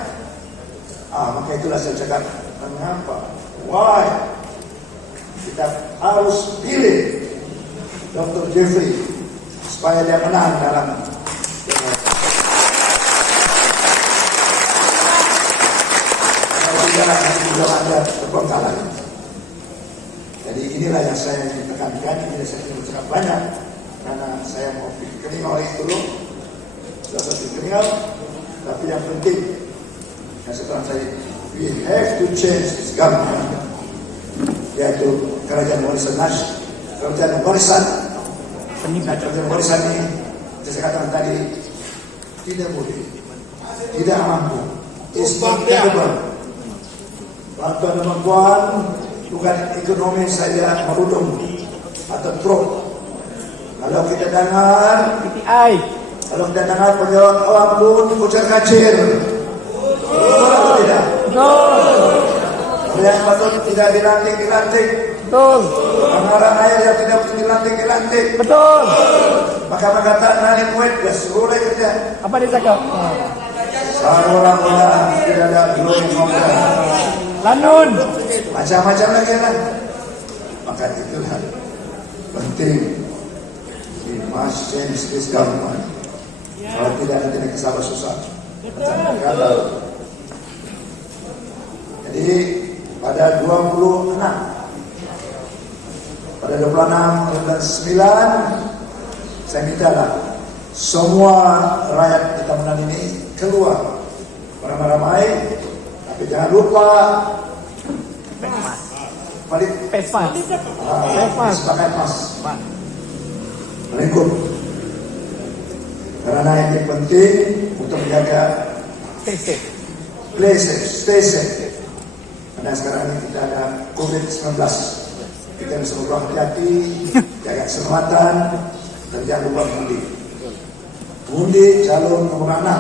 Maka itulah saya cakap, mengapa? Why? Kita harus pilih Dr. Jeffrey supaya dia menang dalam kalau tidak nanti juga ada terbengkalai. Jadi inilah yang saya tekankan, ini saya ingin bercakap banyak karena saya mau pikirkan oleh itu dulu. Sudah satu kenal, tapi yang penting yang setelah saya, we have to change this government, yaitu kerajaan warisan nasional, kerajaan warisan. Kerajaan warisan ini, saya katakan tadi, tidak boleh, tidak mampu, is not capable. Bantuan dan bantuan bukan ekonomi saja merudum atau drop. Kalau kita dengar PTI. kalau kita dengar penjawab awam pun kucar kacir. Betul atau tidak? Betul. Yang patut tidak dilantik. Betul. Anggaran air yang tidak dilantik. Betul. Maka mengatakan nani kuat, ya suruh kerja. Apa dia cakap? Orang muda tidak ada glowing muda. Lanun. Macam-macam lagi lah. Maka itulah penting. We must change this government. Kalau tidak nanti kita sabar susah. Jadi pada 26 dan 9 saya mintalah semua rakyat kita menang ini keluar beramai-ramai, tapi jangan lupa balik Pespas. pakai pas melingkup. Karena yang penting untuk menjaga play safe, stay safe. Karena sekarang ini kita ada COVID-19. Kita bisa berhati-hati, jaga keselamatan, dan jangan lupa mengundi. Mengundi calon nomor 6.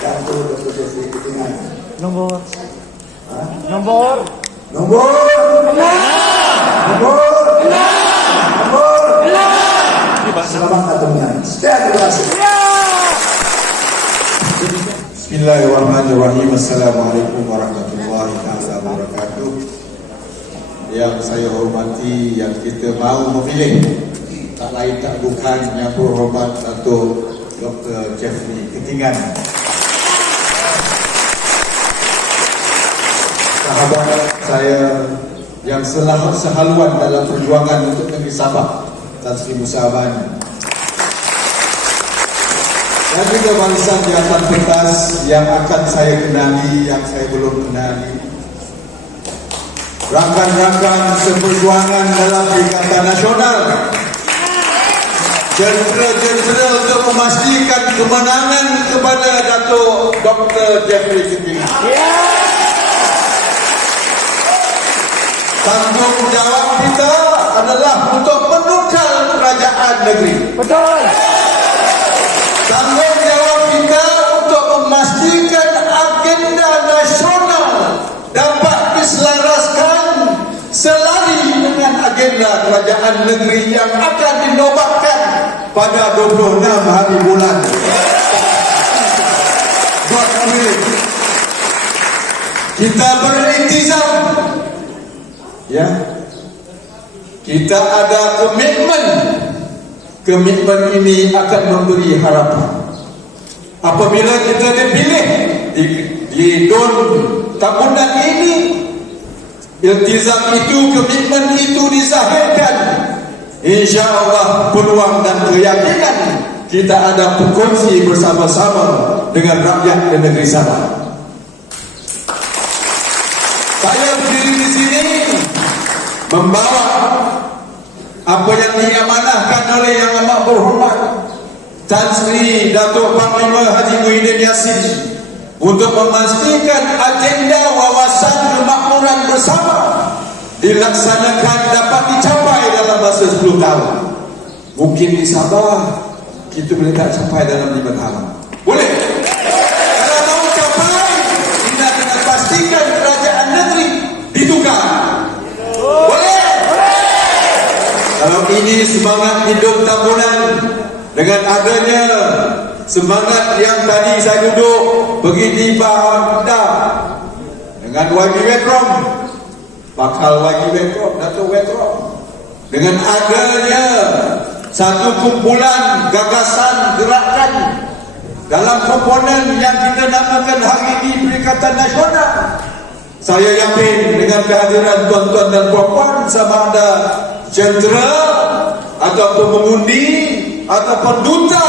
Kartu Dr. Jeffrey Ketinggalan. Nomor. Selamat datang. Terima kasih. Bismillahirrahmanirrahim. Assalamualaikum warahmatullahi wabarakatuh. Yang saya hormati, yang kita mau memilih, tak lain tak bukan yang berhormat Datuk Dr. Jeffrey Ketinggalan. Sahabat saya yang sehaluan dalam perjuangan untuk negeri Sabah dan Sri Musa Abang, dan juga barisan di atas pentas yang akan saya kenali, yang saya belum kenali, rakan-rakan seperjuangan dalam Perikatan Nasional, jenderal-jenderal untuk memastikan kemenangan kepada Datuk Dr. Jeffrey Ketinggalan. Tanggungjawab kita adalah untuk menukar kerajaan negeri. Betul. Tanggungjawab kita untuk memastikan agenda nasional dapat diselaraskan selari dengan agenda kerajaan negeri yang akan dinobatkan pada 26 hari bulan. God willing, kita berintizam, ya, kita ada komitmen. Komitmen ini akan memberi harapan. Apabila kita dipilih di DUN tahunan ini, iltizam itu, komitmen itu disahihkan, insya-Allah peluang dan keyakinan kita ada berkongsi bersama-sama dengan rakyat dan negeri Sabah. Saya berdiri di sini membawa apa yang diamanahkan oleh Yang Amat Berhormat Tan Sri Datuk Panglima Haji Muhyiddin Yassin untuk memastikan agenda wawasan kemakmuran bersama dilaksanakan dapat dicapai dalam masa 10 tahun. Mungkin di Sabah kita boleh tak capai dalam 5 tahun. Boleh? Kalau mau capai, kita kena pastikan kerajaan negeri ditukar. Boleh? Kalau ini semangat hidup tahunan, dengan adanya semangat yang tadi saya duduk pergi di Bahagia dengan YB Wetrom, bakal YB Wetrom, Datuk Wetrom, dengan adanya satu kumpulan gagasan gerakan dalam komponen yang kita namakan hari ini Perikatan Nasional, saya yakin dengan kehadiran tuan-tuan dan puan-puan sama ada jentera ataupun mengundi ataupun duta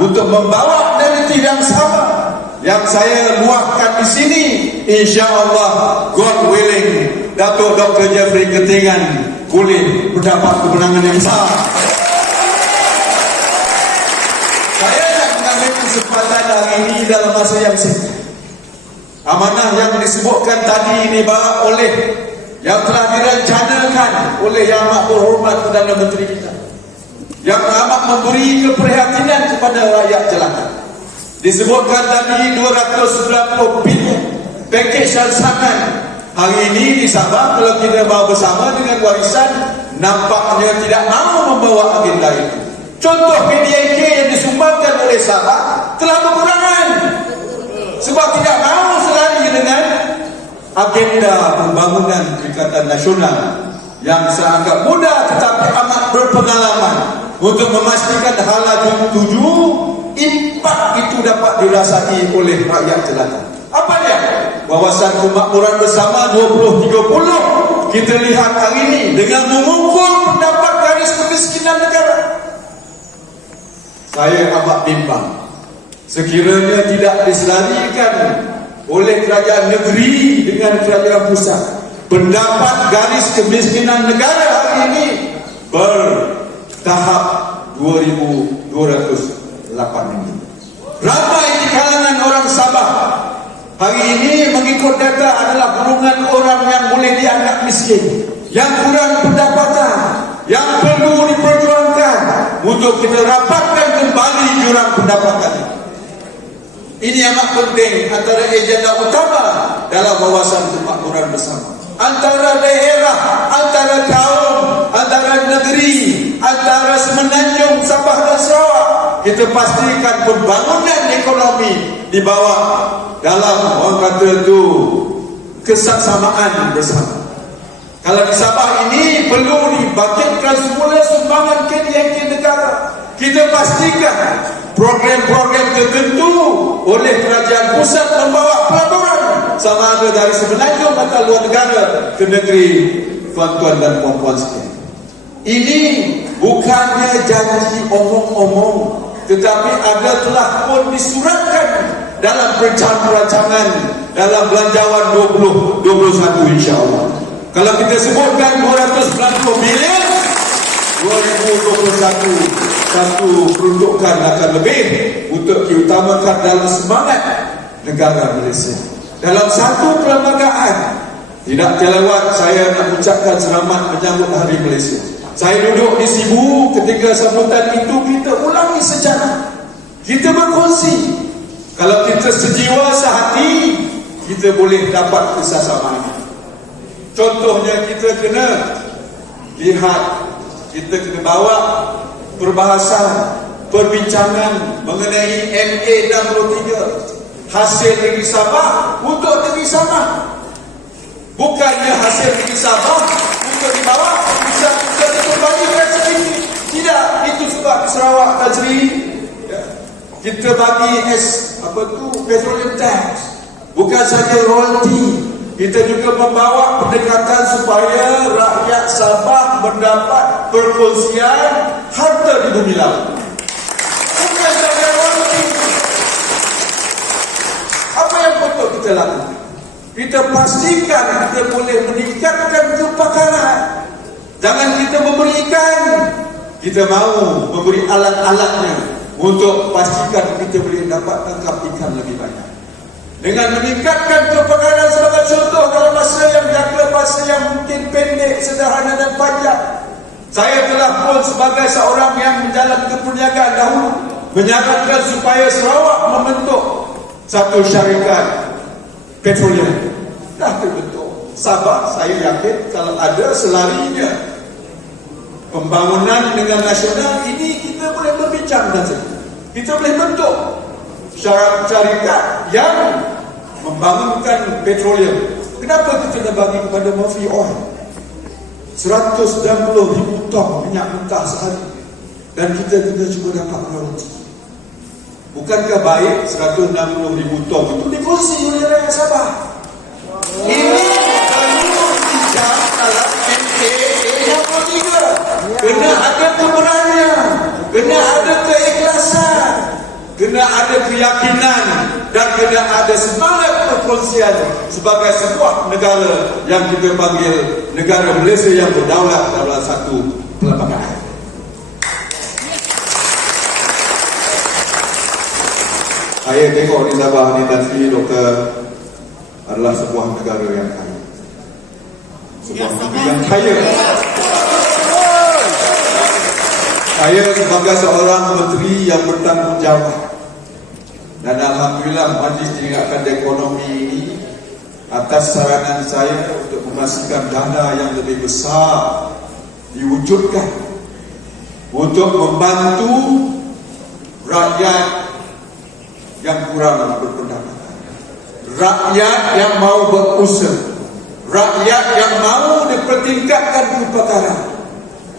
untuk membawa narratif yang sama yang saya luahkan di sini, insya-Allah God willing, Datuk Dr. Jeffrey Ketingan boleh mendapat kemenangan yang besar. Saya nak mengambil kesempatan hari ini dalam masa yang singkat. Amanah yang disebutkan tadi dibawa oleh yang telah direncanakan oleh Yang Amat Berhormat Perdana Menteri kita, yang amat memberi keprihatinan kepada rakyat jelata. Disebutkan tadi 290 bilion pakej rangsangan. Hari ini di Sabah, kalau kita bawa bersama dengan warisan, nampaknya tidak mahu membawa agenda itu. Contoh PDIK yang disumbangkan oleh Sabah telah berkurangan sebab tidak mahu selari dengan agenda pembangunan Perikatan Nasional yang sangat mudah tetapi amat berpengalaman untuk memastikan hala tuju impak itu dapat dirasai oleh rakyat jelata. Apa dia? Wawasan kemakmuran bersama 2030 kita lihat hari ini dengan mengukur pendapat garis kemiskinan negara. Saya amat bimbang sekiranya tidak diselarikan oleh kerajaan negeri dengan kerajaan pusat, pendapat garis kemiskinan negara hari ini bertahap 2.208 ringgit. Ramai di kalangan orang Sabah hari ini mengikut data adalah golongan orang yang boleh dianggap miskin, yang kurang pendapatan, yang perlu diperjuangkan untuk kita rapatkan kembali jurang pendapatan. Ini amat penting, antara agenda utama dalam wawasan kemakmuran bersama. Antara daerah, antara kaum, antara negeri, antara Semenanjung, Sabah dan Sarawak, kita pastikan pembangunan ekonomi di bawah dalam orang kata itu kesaksamaan bersama. Kalau di Sabah ini perlu dibangkitkan semula sumbangan KDNK negara. Kita pastikan program-program tertentu oleh kerajaan pusat membawa pelaburan sama ada dari Semenanjung atau luar negara ke negeri tuan-tuan dan puan-puan sekalian. Ini bukannya janji omong-omong, tetapi ada telah pun disuratkan dalam perancangan dalam belanjawan 2021 insya-Allah. Kalau kita sebutkan 290 bilion 2021, satu peruntukan akan lebih untuk diutamakan dalam semangat negara Malaysia. Dalam satu perlembagaan tidak terlewat saya nak ucapkan selamat menyambut Hari Malaysia. Saya duduk di Sibu ketika sambutan itu, kita ulangi sejarah. Kita berkongsi. Kalau kita sejiwa sehati, kita boleh dapat kesesamaan. Contohnya kita kena lihat, kita kena bawa perbahasan, perbincangan mengenai MA 63, hasil negeri Sabah untuk negeri Sabah. Bukannya hasil negeri Sabah untuk dibawa bisa dikembalikan sedikit. Tidak, itu sebab di Sarawak Najri kita bagi petroleum tax, bukan saja royalty, kita juga membawa pendekatan supaya rakyat Sabah mendapat perkongsian harta di bumi laut. Bukan saja royalty. Apa yang patut kita lakukan? Kita pastikan kita boleh meningkatkan kepakaran. Jangan kita memberikan, kita mahu memberi alat-alatnya untuk pastikan kita boleh dapat tangkap ikan lebih banyak. Dengan meningkatkan kepakaran sebagai contoh dalam masa yang mungkin pendek, sederhana dan panjang. Saya telah pun sebagai seorang yang menjalankan perniagaan dahulu menyarankan supaya Sarawak membentuk satu syarikat petroleum. Dah terbentuk. Sabah saya yakin kalau ada selarinya pembangunan dengan nasional ini, kita boleh berbincang dan kita boleh bentuk syarikat yang membangunkan petroleum. Kenapa kita nak bagi kepada Murphy Oil 160,000 ton minyak mentah sehari dan kita juga dapat royalty? Bukankah baik 160,000 ton itu dikongsi oleh rakyat Sabah? Ini perlu bincang dalam MA 63. Kena ada keberanian, kena ada keikhlasan, kena ada keyakinan dan kena ada semangat perkongsian sebagai sebuah negara yang kita panggil negara Malaysia yang berdaulat dalam satu pelbagai. Saya tengok di Sabah ni Tansi Doktor adalah sebuah negara yang kaya. Sebuah negara yang kaya. Saya sebagai seorang menteri yang bertanggungjawab dan alhamdulillah Majlis Tingkatan Ekonomi ini atas saranan saya untuk memastikan dana yang lebih besar diwujudkan untuk membantu rakyat yang kurang berpendapatan, rakyat yang mau berusaha, rakyat yang mau dipertingkatkan kepakaran.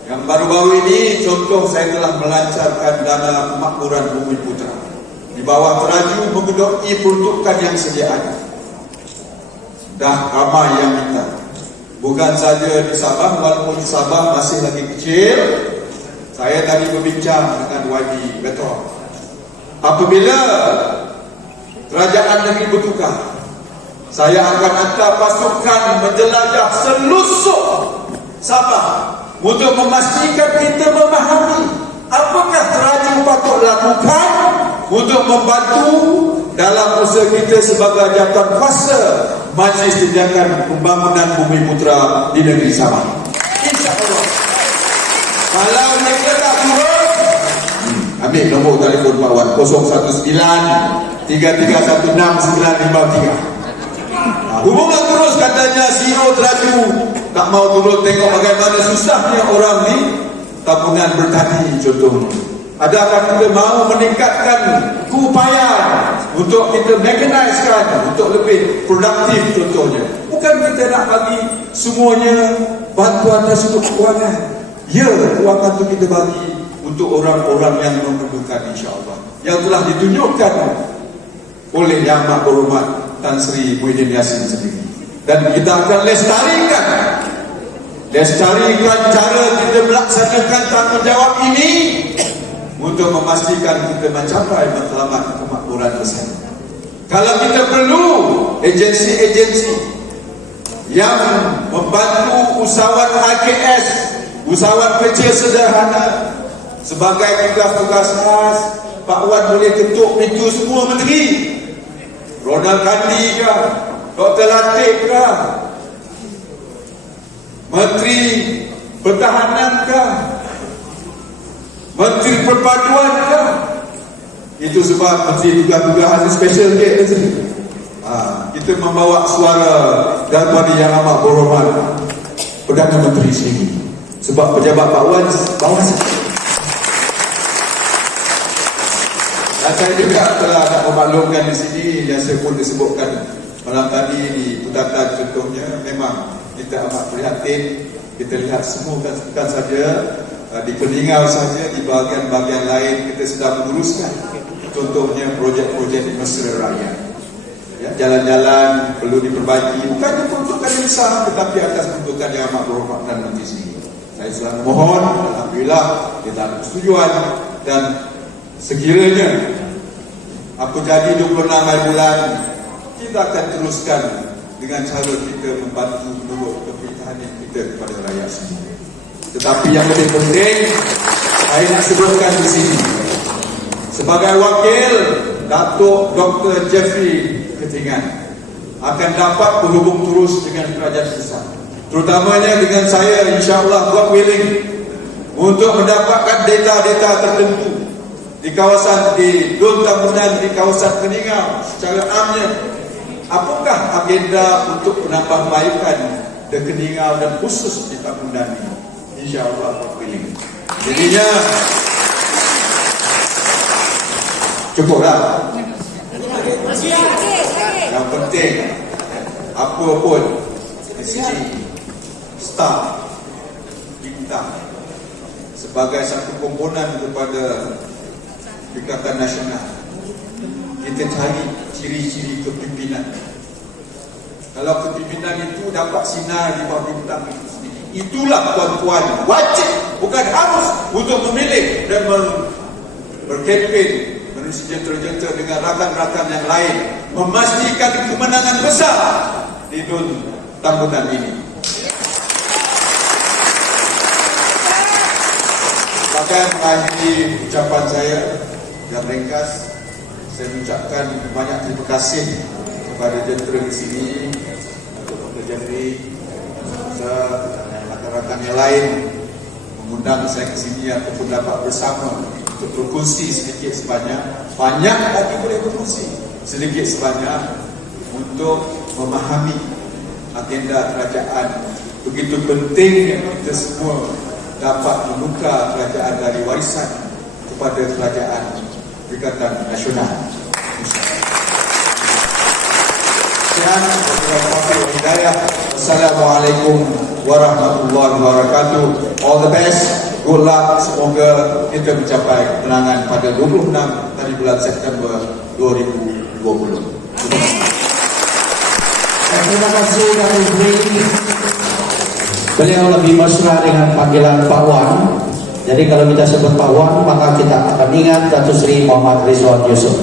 Yang baru-baru ini contoh saya telah melancarkan dana pemakmuran Bumi Putra di bawah teraju mengedoki peruntukan yang sedia ada. Dah ramai yang minta. Bukan saja di Sabah, walaupun di Sabah masih lagi kecil. Saya tadi berbincang dengan YB Betul. Apabila kerajaan negeri bertukar, saya akan hantar pasukan menjelajah selusuk Sabah untuk memastikan kita memahami apakah teraju patut lakukan untuk membantu dalam usaha kita sebagai jawatan kuasa Majlis Tindakan Pembangunan Bumi Putra di negeri Sabah. InsyaAllah. Kalau mereka tak turun, ambil nombor telefon Pak Wan 019-3316-953. Hubungan terus, katanya Zero teraju tak mau turun tengok bagaimana susahnya orang di tabungan bertani contohnya. Adakah kita mahu meningkatkan keupayaan untuk kita mechanizekan untuk lebih produktif contohnya? Bukan kita nak bagi semuanya bantuan dari sudut kewangan. Ya, kewangan itu kita bagi untuk orang-orang yang memerlukan, insya-Allah. Yang telah ditunjukkan oleh Yang Amat Berhormat Tan Sri Muhyiddin Yassin sendiri. Dan kita akan lestarikan cara kita melaksanakan tanggungjawab ini untuk memastikan kita mencapai matlamat kemakmuran bersama. Kalau kita perlu agensi-agensi yang membantu usahawan HKS, usahawan kecil sederhana, sebagai tugas-tugas khas, Pak Wan boleh ketuk pintu semua menteri, Ronald Kandi kah, Dr. Latif kah, Menteri Pertahanan kah? Menteri Perpaduan kah? Itu sebab Menteri Tugas-Tugasan Special dia kita membawa suara daripada yang amat berhormat Perdana Menteri sendiri. Sebab pejabat Pak Wan bawah saja. Dan saya juga telah nak memaklumkan di sini yang saya pun disebutkan malam tadi di Putatan contohnya, memang kita amat prihatin. Kita lihat semua bukan saja di Peningau saja, di bahagian-bahagian lain kita sedang menguruskan contohnya projek-projek mesra rakyat. Ya, jalan-jalan perlu diperbaiki, bukannya peruntukan yang besar, tetapi atas peruntukan yang amat berhormat dan Menteri sendiri. Saya sudah memohon, alhamdulillah kita ada persetujuan, dan sekiranya apa jadi 26 hari bulan, kita akan teruskan dengan cara kita membantu menurut pemerintahan kita kepada rakyat sendiri. Tetapi yang lebih penting, saya nak sebutkan di sini, sebagai wakil Datuk Dr. Jeffrey Ketingan akan dapat berhubung terus dengan kerajaan besar, terutamanya dengan saya, insya-Allah God willing, untuk mendapatkan data-data tertentu di kawasan di Dun Tamunan, di kawasan Peningau secara amnya. Apakah agenda untuk penambahbaikan di Peningau dan khusus di Tamunan ini? InsyaAllah God willing. Jadinya cukuplah. Yang penting apa pun di sini staf kita sebagai satu komponen kepada Ikatan Nasional, kita cari ciri-ciri kepimpinan. Kalau kepimpinan itu dapat sinar di bawah bintang itu sendiri, itulah tuan-tuan wajib, bukan harus, untuk memilih dan berkempen menjentera-jentera dengan rakan-rakan yang lain, memastikan kemenangan besar di Dun Tamunan ini. Bahkan mengakhiri ucapan saya yang ringkas, saya mengucapkan banyak terima kasih kepada jentera di sini, Dr. Jeffrey dan rakan-rakan yang lain mengundang saya ke sini ataupun dapat bersama untuk berkongsi sedikit sebanyak, banyak lagi boleh berkongsi sedikit sebanyak untuk memahami agenda kerajaan. Begitu pentingnya kita semua dapat menukar kerajaan dari warisan kepada kerajaan Perikatan Nasional. Sekian, Wassalamualaikum warahmatullahi wabarakatuh. All the best, good luck. Semoga kita mencapai kemenangan pada 26 hari bulan September 2020. Terima kasih Datuk Bri. Beliau lebih mesra dengan panggilan Pak Wan. Jadi kalau kita sebut Pak Wan, maka kita akan ingat Datuk Seri Muhammad Rizwan Yusuf.